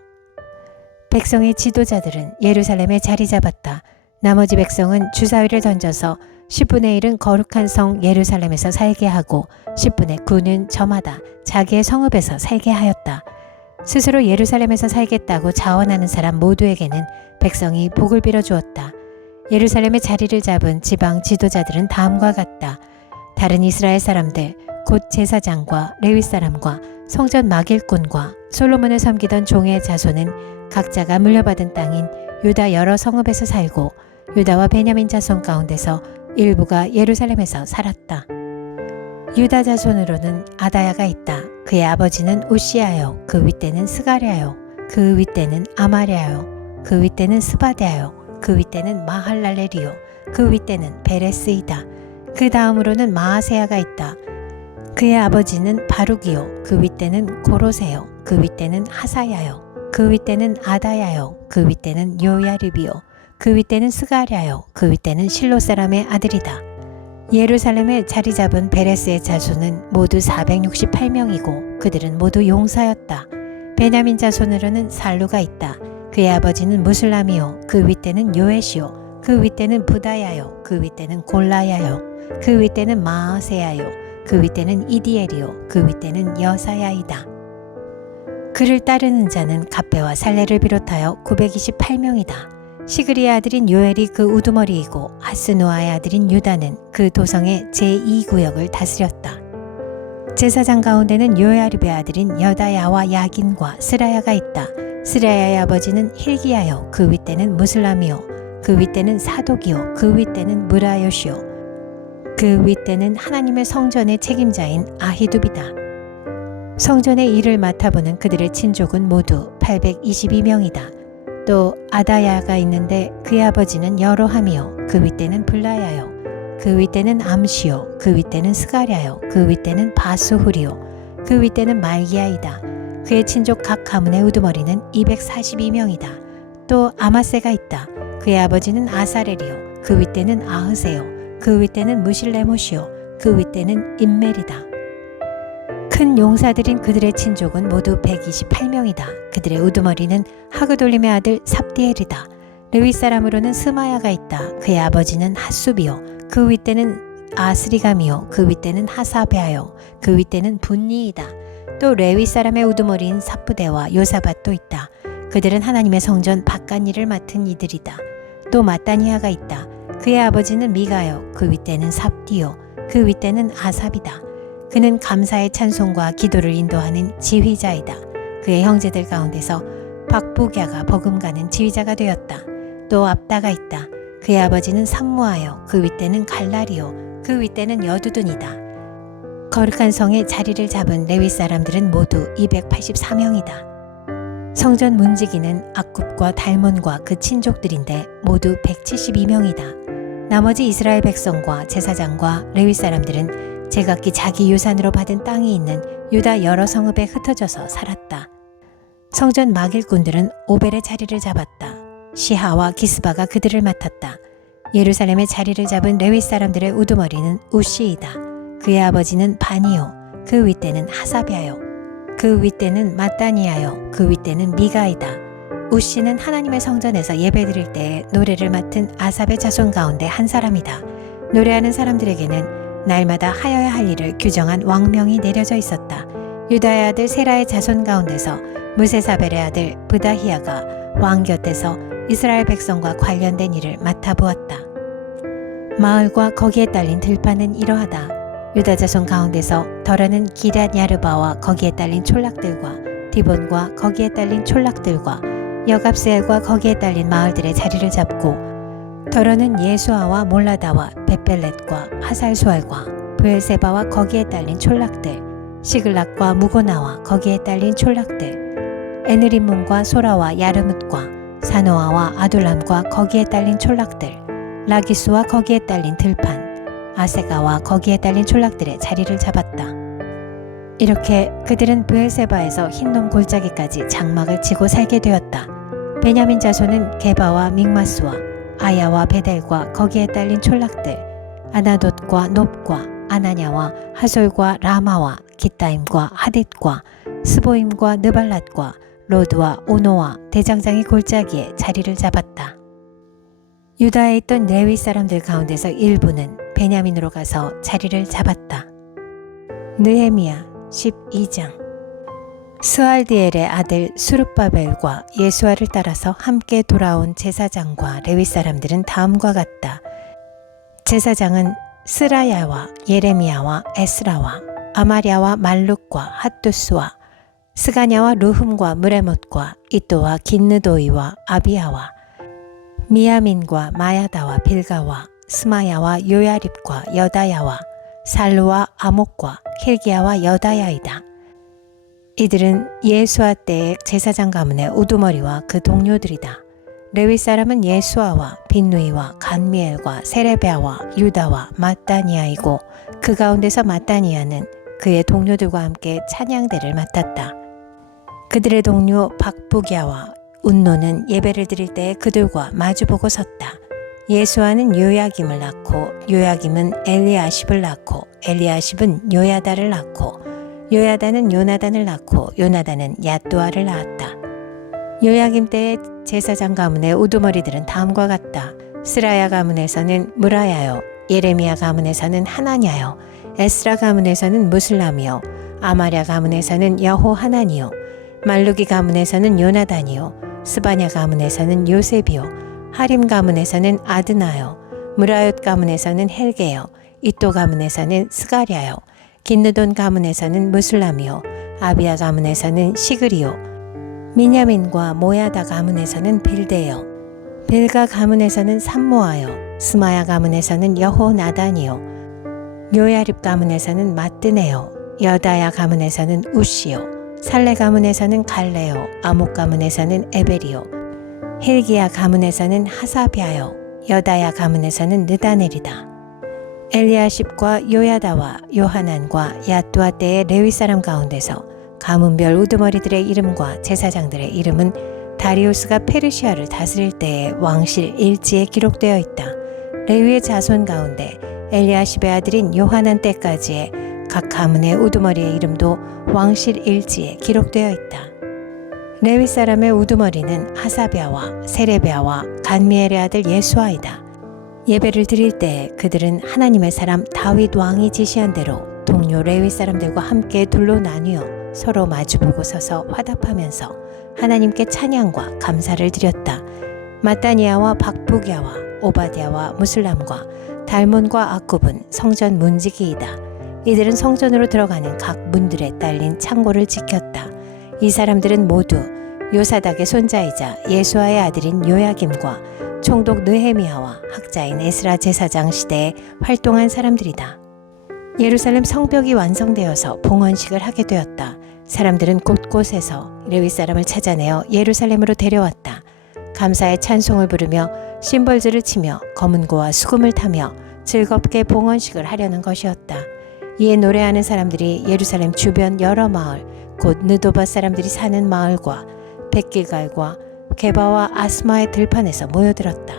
백성의 지도자들은 예루살렘에 자리 잡았다. 나머지 백성은 주사위를 던져서 10분의 1은 거룩한 성 예루살렘에서 살게 하고 10분의 9는 저마다 자기의 성읍에서 살게 하였다. 스스로 예루살렘에서 살겠다고 자원하는 사람 모두에게는 백성이 복을 빌어 주었다. 예루살렘의 자리를 잡은 지방 지도자들은 다음과 같다. 다른 이스라엘 사람들 곧 제사장과 레위 사람과 성전 막일꾼과 솔로몬을 섬기던 종의 자손은 각자가 물려받은 땅인 유다 여러 성읍에서 살고 유다와 베냐민 자손 가운데서 일부가 예루살렘에서 살았다. 유다 자손으로는 아다야가 있다. 그의 아버지는 우시아요. 그 윗대는 스가랴요. 그 윗대는 아마랴요. 그 윗대는 스바데아요. 그 윗대는 마할랄레리요. 그 윗대는 베레스이다. 그 다음으로는 마아세야가 있다. 그의 아버지는 바룩이요. 그 윗대는 고로세요. 그 윗대는 하사야요. 그 윗대는 아다야요. 그 윗대는 요야립이요. 그 윗대는 스가랴요. 그 윗대는 실로 사람의 아들이다. 예루살렘에 자리 잡은 베레스의 자손은 모두 468명이고 그들은 모두 용사였다. 베냐민 자손으로는 살루가 있다. 그의 아버지는 무슬람이요. 그 윗대는 요에시요. 그 윗대는 부다야요. 그 윗대는 골라야요. 그 윗대는 마아세야요. 그 윗대는 이디엘이요. 그 윗대는 여사야이다. 그를 따르는 자는 갑배와 살레를 비롯하여 928명이다. 시그리의 아들인 요엘이 그 우두머리이고 하스노아의 아들인 유다는 그 도성의 제2구역을 다스렸다. 제사장 가운데는 요야립의 아들인 여다야와 야긴과 스라야가 있다. 스라야의 아버지는 힐기야요. 그 윗대는 무슬람이요. 그 윗대는 사독이요. 그 윗대는 무라요시요. 그 윗대는 하나님의 성전의 책임자인 아히둡이다. 성전의 일을 맡아보는 그들의 친족은 모두 822명이다. 또 아다야가 있는데 그의 아버지는 여로함이요. 그 윗대는 블라야요. 그 윗대는 암시요. 그 윗대는 스가랴요. 그 윗대는 바스훌이요. 그 윗대는 말기야이다. 그의 친족 각 가문의 우두머리는 242명이다. 또 아마세가 있다. 그의 아버지는 아사렐이요 그 윗대는 아흐세요 그 윗대는 무실레못이요 그 윗대는 임멜이다. 큰 용사들인 그들의 친족은 모두 128명이다. 그들의 우두머리는 하그돌림의 아들 삽디엘이다. 레위 사람으로는 스마야가 있다. 그의 아버지는 핫수비요 그 윗대는 아스리감이요 그 윗대는 하사베아요 그 윗대는 분니이다. 또 레위 사람의 우두머리인 사프데와 요사밧도 있다. 그들은 하나님의 성전 바깥일을 맡은 이들이다. 또 마따니아가 있다. 그의 아버지는 미가요 그 윗대는 삽디요 그 윗대는 아삽이다. 그는 감사의 찬송과 기도를 인도하는 지휘자이다. 그의 형제들 가운데서 박부갸가 버금가는 지휘자가 되었다. 또 압다가 있다. 그의 아버지는 삼무아요 그 윗대는 갈라리요 그 윗대는 여두둔이다. 거룩한 성에 자리를 잡은 레위 사람들은 모두 284명이다. 성전 문지기는 악굽과 달몬과 그 친족들인데 모두 172명이다. 나머지 이스라엘 백성과 제사장과 레위 사람들은 제각기 자기 유산으로 받은 땅이 있는 유다 여러 성읍에 흩어져서 살았다. 성전 막일꾼들은 오벨의 자리를 잡았다. 시하와 기스바가 그들을 맡았다. 예루살렘의 자리를 잡은 레위 사람들의 우두머리는 우시이다. 그의 아버지는 바니요 그 윗대는 하사비아요 그 윗대는 마따니아요 그 윗대는 미가이다. 우시는 하나님의 성전에서 예배드릴 때에 노래를 맡은 아삽의 자손 가운데 한 사람이다. 노래하는 사람들에게는 날마다 하여야 할 일을 규정한 왕명이 내려져 있었다. 유다의 아들 세라의 자손 가운데서 무세사벨의 아들 브다히야가 왕 곁에서 이스라엘 백성과 관련된 일을 맡아보았다. 마을과 거기에 딸린 들판은 이러하다. 유다 자손 가운데서 덜어는 기럇 야르바와 거기에 딸린 촌락들과 디본과 거기에 딸린 촌락들과 여갑세엘과 거기에 딸린 마을들의 자리를 잡고 덜어는 예수아와 몰라다와 벳벨렛과 하살수알과 브엘세바와 거기에 딸린 촌락들 시글락과 무고나와 거기에 딸린 촌락들 에느림문과 소라와 야르뭇과 사노아와 아둘람과 거기에 딸린 촌락들 라기수와 거기에 딸린 들판 아세가와 거기에 딸린 촌락들의 자리를 잡았다. 이렇게 그들은 브엘세바에서 흰놈 골짜기까지 장막을 치고 살게 되었다. 베냐민 자손은 게바와 믹마스와 아야와 베델과 거기에 딸린 촌락들 아나돗과 놉과 아나냐와 하솔과 라마와 기타임과 하딧과 스보임과 느발랏과 로드와 오노와 대장장이 골짜기에 자리를 잡았다. 유다에 있던 레위 사람들 가운데서 일부는 베냐민으로 가서 자리를 잡았다. 느헤미야 12장. 스알디엘의 아들 수룹바벨과 예수아를 따라서 함께 돌아온 제사장과 레위 사람들은 다음과 같다. 제사장은 스라야와 예레미야와 에스라와 아마랴와 말룩과 핫두스와 스가냐와 루흠과 무레못과 이또와 긴느도이와 아비야와 미야민과 마야다와 빌가와 스마야와 요야립과 여다야와 살루와 아목과 힐기야와 여다야이다. 이들은 예수아 때의 제사장 가문의 우두머리와 그 동료들이다. 레위 사람은 예수아와 빈누이와 간미엘과 세레베아와 유다와 마따니아이고 그 가운데서 마따니아는 그의 동료들과 함께 찬양대를 맡았다. 그들의 동료 박부갸와 운노는 예배를 드릴 때에 그들과 마주보고 섰다. 예수아는 요야김을 낳고 요야김은 엘리아십을 낳고 엘리아십은 요야다를 낳고 요야다는 요나단을 낳고 요나단은 야뚜아를 낳았다. 요야김 때의 제사장 가문의 우두머리들은 다음과 같다. 스라야 가문에서는 무라야요 예레미야 가문에서는 하나냐요 에스라 가문에서는 무슬람이요 아마랴 가문에서는 여호 하나니요 말루기 가문에서는 요나단이요 스바냐 가문에서는 요셉이요 하림 가문에서는 아드나요 무라옅 가문에서는 헬게요 이또 가문에서는 스가랴요 긴느돈 가문에서는 무슬람이요 아비야 가문에서는 시그리요 미냐민과 모야다 가문에서는 빌데요 빌가 가문에서는 삼모아요 스마야 가문에서는 여호나단이요 요야립 가문에서는 마뜨네요 여다야 가문에서는 우시요 살레 가문에서는 갈레요 아목 가문에서는 에벨이요 힐기야 가문에서는 하사비아요 여다야 가문에서는 느다넬이다. 엘리아십과 요야다와 요하난과 야뚜아 때의 레위 사람 가운데서 가문별 우두머리들의 이름과 제사장들의 이름은 다리우스가 페르시아를 다스릴 때의 왕실 일지에 기록되어 있다. 레위의 자손 가운데 엘리야십의 아들인 요하난 때까지의 각 가문의 우두머리의 이름도 왕실 일지에 기록되어 있다. 레위 사람의 우두머리는 하사랴와 세레비아와 간미엘의 아들 예수아이다. 예배를 드릴 때 그들은 하나님의 사람 다윗 왕이 지시한 대로 동료 레위 사람들과 함께 둘로 나뉘어 서로 마주보고 서서 화답하면서 하나님께 찬양과 감사를 드렸다. 마따니아와 박부기야와 오바댜와 무슬람과 달몬과 악굽은 성전 문지기이다. 이들은 성전으로 들어가는 각 문들에 딸린 창고를 지켰다. 이 사람들은 모두 요사닥의 손자이자 예수아의 아들인 요야김과 총독 느헤미야와 학자인 에스라 제사장 시대에 활동한 사람들이다. 예루살렘 성벽이 완성되어서 봉헌식을 하게 되었다. 사람들은 곳곳에서 레위 사람을 찾아내어 예루살렘으로 데려왔다. 감사의 찬송을 부르며 심벌즈를 치며 검은고와 수금을 타며 즐겁게 봉헌식을 하려는 것이었다. 이에 노래하는 사람들이 예루살렘 주변 여러 마을, 곧 느도바 사람들이 사는 마을과 백길갈과 게바와 아스마의 들판에서 모여들었다.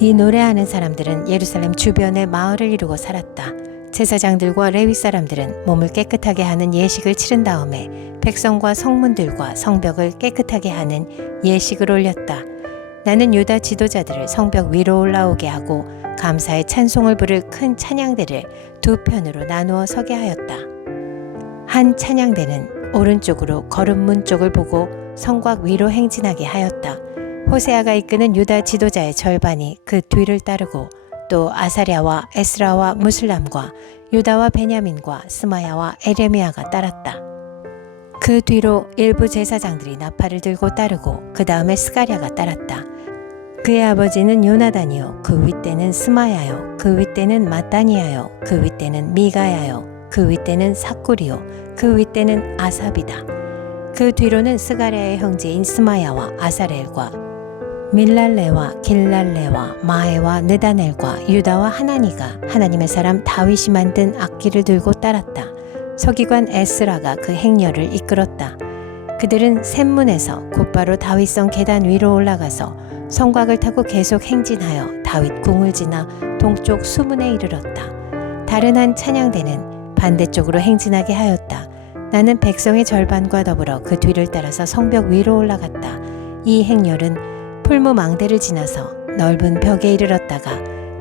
이 노래하는 사람들은 예루살렘 주변의 마을을 이루고 살았다. 제사장들과 레위 사람들은 몸을 깨끗하게 하는 예식을 치른 다음에 백성과 성문들과 성벽을 깨끗하게 하는 예식을 올렸다. 나는 유다 지도자들을 성벽 위로 올라오게 하고 감사의 찬송을 부를 큰 찬양대를 두 편으로 나누어 서게 하였다. 한 찬양대는 오른쪽으로 거름문 쪽을 보고 성곽 위로 행진하게 하였다. 호세아가 이끄는 유다 지도자의 절반이 그 뒤를 따르고 또 아사랴와 에스라와 무슬람과 유다와 베냐민과 스마야와 에레미야가 따랐다. 그 뒤로 일부 제사장들이 나팔을 들고 따르고 그 다음에 스가랴가 따랐다. 그의 아버지는 요나단이요 그 윗대는 스마야요 그 윗대는 마따니야요 그 윗대는 미가야요 그 윗대는 삭구리요 그 윗대는 아삽이다. 그 뒤로는 스가랴의 형제인 스마야와 아사렐과 밀랄레와 길랄레와 마에와 느다넬과 유다와 하나니가 하나님의 사람 다윗이 만든 악기를 들고 따랐다. 서기관 에스라가 그 행렬을 이끌었다. 그들은 샘문에서 곧바로 다윗성 계단 위로 올라가서 성곽을 타고 계속 행진하여 다윗 궁을 지나 동쪽 수문에 이르렀다. 다른 한 찬양대는 반대쪽으로 행진하게 하였다. 나는 백성의 절반과 더불어 그 뒤를 따라서 성벽 위로 올라갔다. 이 행렬은 풀무 망대를 지나서 넓은 벽에 이르렀다가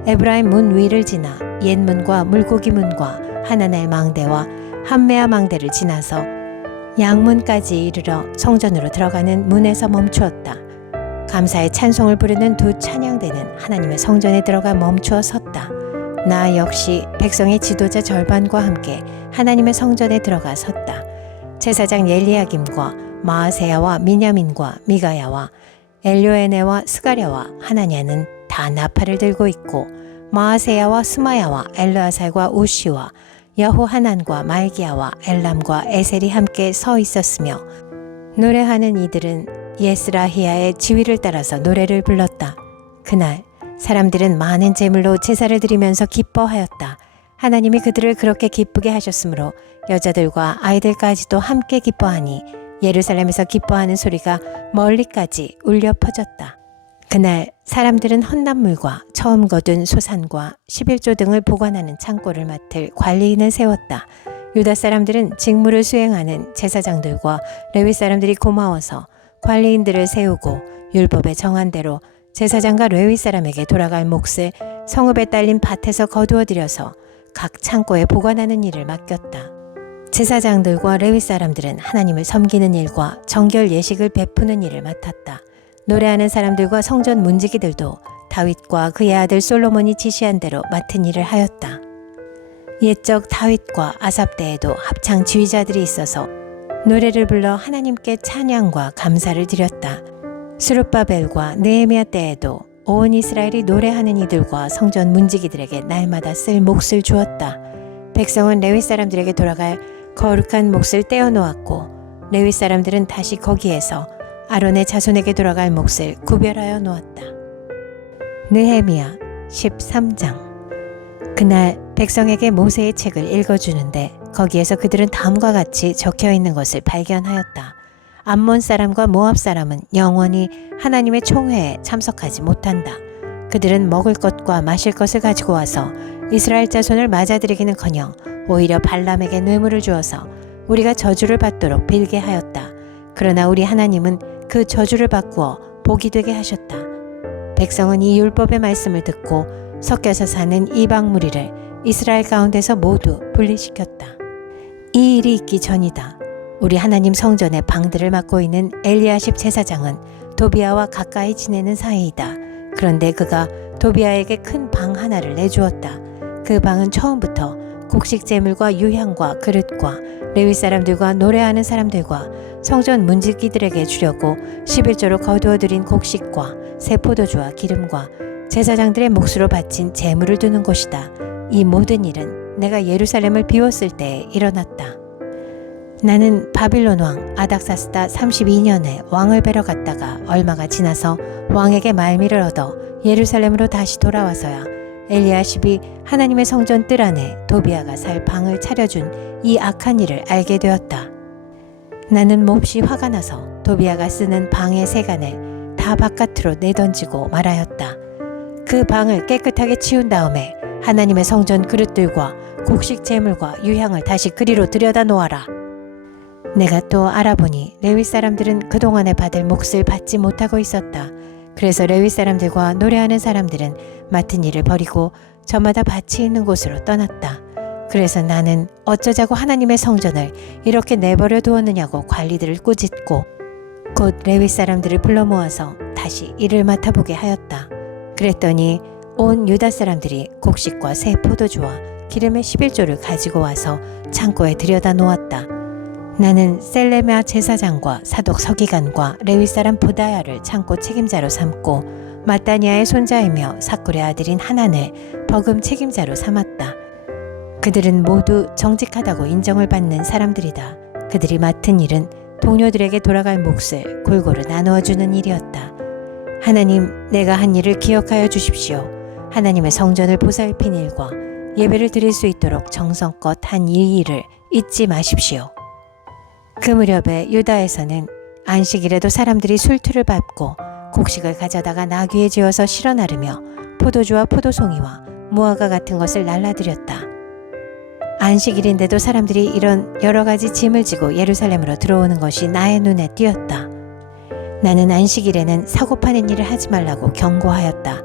에브라임 문 위를 지나 옛문과 물고기 문과 하나넬 망대와 함메아 망대를 지나서 양문까지 이르러 성전으로 들어가는 문에서 멈추었다. 감사의 찬송을 부르는 두 찬양대는 하나님의 성전에 들어가 멈추어 섰다. 나 역시 백성의 지도자 절반과 함께 하나님의 성전에 들어가 섰다. 제사장 엘리야김과 마아세야와 미냐민과 미가야와 엘요에네와 스가랴와 하나냐는 다 나팔을 들고 있고 마아세야와 스마야와 엘르아살과 우시와 여호하난과 말기야와 엘람과 에셀이 함께 서 있었으며 노래하는 이들은 예스라히야의 지휘를 따라서 노래를 불렀다. 그날 사람들은 많은 제물로 제사를 드리면서 기뻐하였다. 하나님이 그들을 그렇게 기쁘게 하셨으므로 여자들과 아이들까지도 함께 기뻐하니 예루살렘에서 기뻐하는 소리가 멀리까지 울려 퍼졌다. 그날 사람들은 헌납물과 처음 거둔 소산과 11조 등을 보관하는 창고를 맡을 관리인을 세웠다. 유다 사람들은 직무를 수행하는 제사장들과 레위 사람들이 고마워서 관리인들을 세우고 율법에 정한 대로 제사장과 레위 사람에게 돌아갈 몫을 성읍에 딸린 밭에서 거두어 들여서 각 창고에 보관하는 일을 맡겼다. 제사장들과 레위 사람들은 하나님을 섬기는 일과 정결 예식을 베푸는 일을 맡았다. 노래하는 사람들과 성전 문지기들도 다윗과 그의 아들 솔로몬이 지시한 대로 맡은 일을 하였다. 옛적 다윗과 아삽 때에도 합창 지휘자들이 있어서 노래를 불러 하나님께 찬양과 감사를 드렸다. 스룹바벨과 느헤미야 때에도 온 이스라엘이 노래하는 이들과 성전 문지기들에게 날마다 쓸 몫을 주었다. 백성은 레위 사람들에게 돌아갈 거룩한 몫을 떼어 놓았고 레위 사람들은 다시 거기에서 아론의 자손에게 돌아갈 몫을 구별하여 놓았다. 느헤미야 13장. 그날 백성에게 모세의 책을 읽어주는데 거기에서 그들은 다음과 같이 적혀 있는 것을 발견하였다. 암몬 사람과 모압 사람은 영원히 하나님의 총회에 참석하지 못한다. 그들은 먹을 것과 마실 것을 가지고 와서 이스라엘 자손을 맞아들이기는커녕 오히려 발람에게 뇌물을 주어서 우리가 저주를 받도록 빌게 하였다. 그러나 우리 하나님은 그 저주를 바꾸어 복이 되게 하셨다. 백성은 이 율법의 말씀을 듣고 섞여서 사는 이방 무리를 이스라엘 가운데서 모두 분리시켰다. 이 일이 있기 전이다. 우리 하나님 성전의 방들을 맡고 있는 엘리야십 제사장은 도비아와 가까이 지내는 사이이다. 그런데 그가 도비아에게 큰 방 하나를 내주었다. 그 방은 처음부터 곡식 제물과 유향과 그릇과 레위 사람들과 노래하는 사람들과 성전 문지기들에게 주려고 11조로 거두어들인 곡식과 새 포도주와 기름과 제사장들의 몫으로 바친 제물을 두는 곳이다. 이 모든 일은 내가 예루살렘을 비웠을 때에 일어났다. 나는 바빌론 왕 아닥사스다 32년에 왕을 뵈러 갔다가 얼마가 지나서 왕에게 말미를 얻어 예루살렘으로 다시 돌아와서야 엘리야십이 하나님의 성전 뜰 안에 도비아가 살 방을 차려준 이 악한 일을 알게 되었다. 나는 몹시 화가 나서 도비아가 쓰는 방의 세간을 다 바깥으로 내던지고 말하였다. 그 방을 깨끗하게 치운 다음에 하나님의 성전 그릇들과 곡식 제물과 유향을 다시 그리로 들여다 놓아라. 내가 또 알아보니 레위 사람들은 그동안에 받을 몫을 받지 못하고 있었다. 그래서 레위 사람들과 노래하는 사람들은 맡은 일을 버리고 저마다 밭이 있는 곳으로 떠났다. 그래서 나는 어쩌자고 하나님의 성전을 이렇게 내버려 두었느냐고 관리들을 꾸짖고 곧 레위 사람들을 불러 모아서 다시 일을 맡아보게 하였다. 그랬더니 온 유다 사람들이 곡식과 새 포도주와 기름의 11조를 가지고 와서 창고에 들여다 놓았다. 나는 셀레메아 제사장과 사독 서기관과 레위 사람 보다야를 창고 책임자로 삼고 마따니아의 손자이며 사꿀의 아들인 하난을 버금 책임자로 삼았다. 그들은 모두 정직하다고 인정을 받는 사람들이다. 그들이 맡은 일은 동료들에게 돌아갈 몫을 골고루 나누어 주는 일이었다. 하나님, 내가 한 일을 기억하여 주십시오. 하나님의 성전을 보살핀 일과 예배를 드릴 수 있도록 정성껏 한 이 일을 잊지 마십시오. 그 무렵에 유다에서는 안식일에도 사람들이 술투를 밟고 곡식을 가져다가 나귀에 지어서 실어 나르며 포도주와 포도송이와 무화과 같은 것을 날라들였다. 안식일인데도 사람들이 이런 여러 가지 짐을 지고 예루살렘으로 들어오는 것이 나의 눈에 띄었다. 나는 안식일에는 사고 파는 일을 하지 말라고 경고하였다.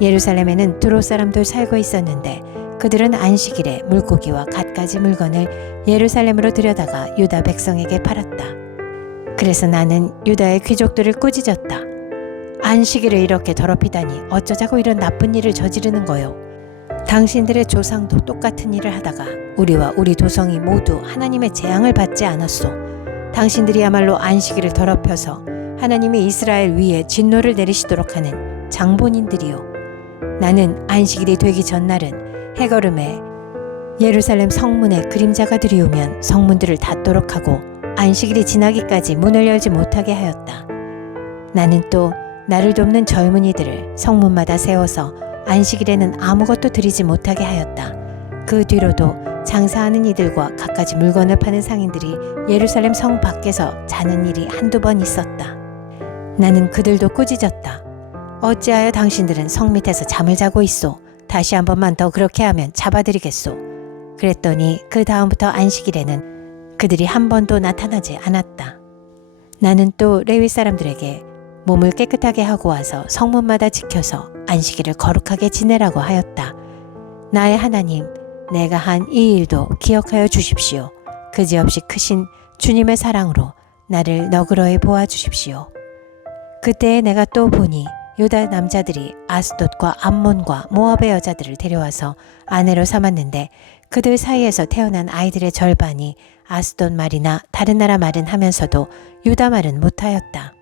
예루살렘에는 두로 사람들 살고 있었는데 그들은 안식일에 물고기와 갖가지 물건을 예루살렘으로 들여다가 유다 백성에게 팔았다. 그래서 나는 유다의 귀족들을 꾸짖었다. 안식일을 이렇게 더럽히다니 어쩌자고 이런 나쁜 일을 저지르는 거요. 당신들의 조상도 똑같은 일을 하다가 우리와 우리 도성이 모두 하나님의 재앙을 받지 않았소. 당신들이야말로 안식일을 더럽혀서 하나님이 이스라엘 위에 진노를 내리시도록 하는 장본인들이요. 나는 안식일이 되기 전날은 해걸음에 예루살렘 성문에 그림자가 들이오면 성문들을 닫도록 하고 안식일이 지나기까지 문을 열지 못하게 하였다. 나는 또 나를 돕는 젊은이들을 성문마다 세워서 안식일에는 아무것도 드리지 못하게 하였다. 그 뒤로도 장사하는 이들과 갖가지 물건을 파는 상인들이 예루살렘 성 밖에서 자는 일이 한두 번 있었다. 나는 그들도 꾸짖었다. 어찌하여 당신들은 성 밑에서 잠을 자고 있소? 다시 한 번만 더 그렇게 하면 잡아드리겠소. 그랬더니 그 다음부터 안식일에는 그들이 한 번도 나타나지 않았다. 나는 또 레위 사람들에게 몸을 깨끗하게 하고 와서 성문마다 지켜서 안식일을 거룩하게 지내라고 하였다. 나의 하나님, 내가 한 이 일도 기억하여 주십시오. 그지없이 크신 주님의 사랑으로 나를 너그러이 보아주십시오. 그때에 내가 또 보니 유다 남자들이 아스돗과 암몬과 모압의 여자들을 데려와서 아내로 삼았는데 그들 사이에서 태어난 아이들의 절반이 아스돗 말이나 다른 나라 말은 하면서도 유다 말은 못하였다.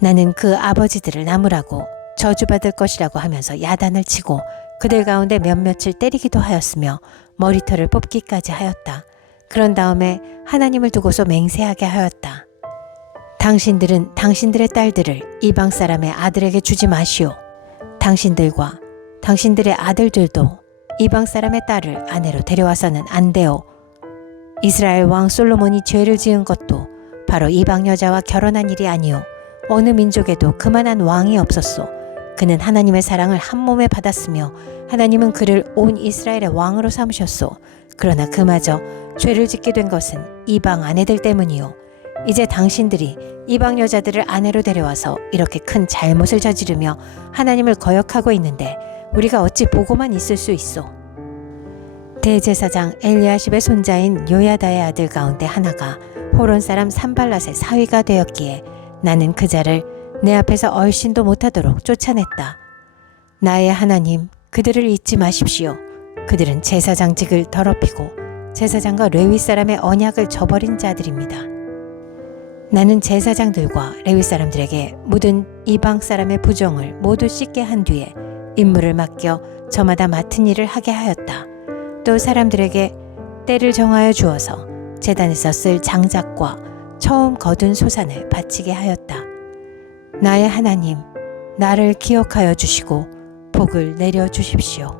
나는 그 아버지들을 나무라고 저주받을 것이라고 하면서 야단을 치고 그들 가운데 몇몇을 때리기도 하였으며 머리털을 뽑기까지 하였다. 그런 다음에 하나님을 두고서 맹세하게 하였다. 당신들은 당신들의 딸들을 이방 사람의 아들에게 주지 마시오. 당신들과 당신들의 아들들도 이방 사람의 딸을 아내로 데려와서는 안 돼요. 이스라엘 왕 솔로몬이 죄를 지은 것도 바로 이방 여자와 결혼한 일이 아니요 어느 민족에도 그만한 왕이 없었소. 그는 하나님의 사랑을 한 몸에 받았으며 하나님은 그를 온 이스라엘의 왕으로 삼으셨소. 그러나 그마저 죄를 짓게 된 것은 이방 아내들 때문이요. 이제 당신들이 이방 여자들을 아내로 데려와서 이렇게 큰 잘못을 저지르며 하나님을 거역하고 있는데 우리가 어찌 보고만 있을 수 있소. 대제사장 엘리야십의 손자인 요야다의 아들 가운데 하나가 호론 사람 산발랏의 사위가 되었기에 나는 그 자를 내 앞에서 얼씬도 못하도록 쫓아냈다. 나의 하나님, 그들을 잊지 마십시오. 그들은 제사장직을 더럽히고 제사장과 레위 사람의 언약을 저버린 자들입니다. 나는 제사장들과 레위 사람들에게 묻은 이방 사람의 부정을 모두 씻게 한 뒤에 임무를 맡겨 저마다 맡은 일을 하게 하였다. 또 사람들에게 때를 정하여 주어서 제단에서 쓸 장작과 처음 거둔 소산을 바치게 하였다. 나의 하나님, 나를 기억하여 주시고 복을 내려 주십시오.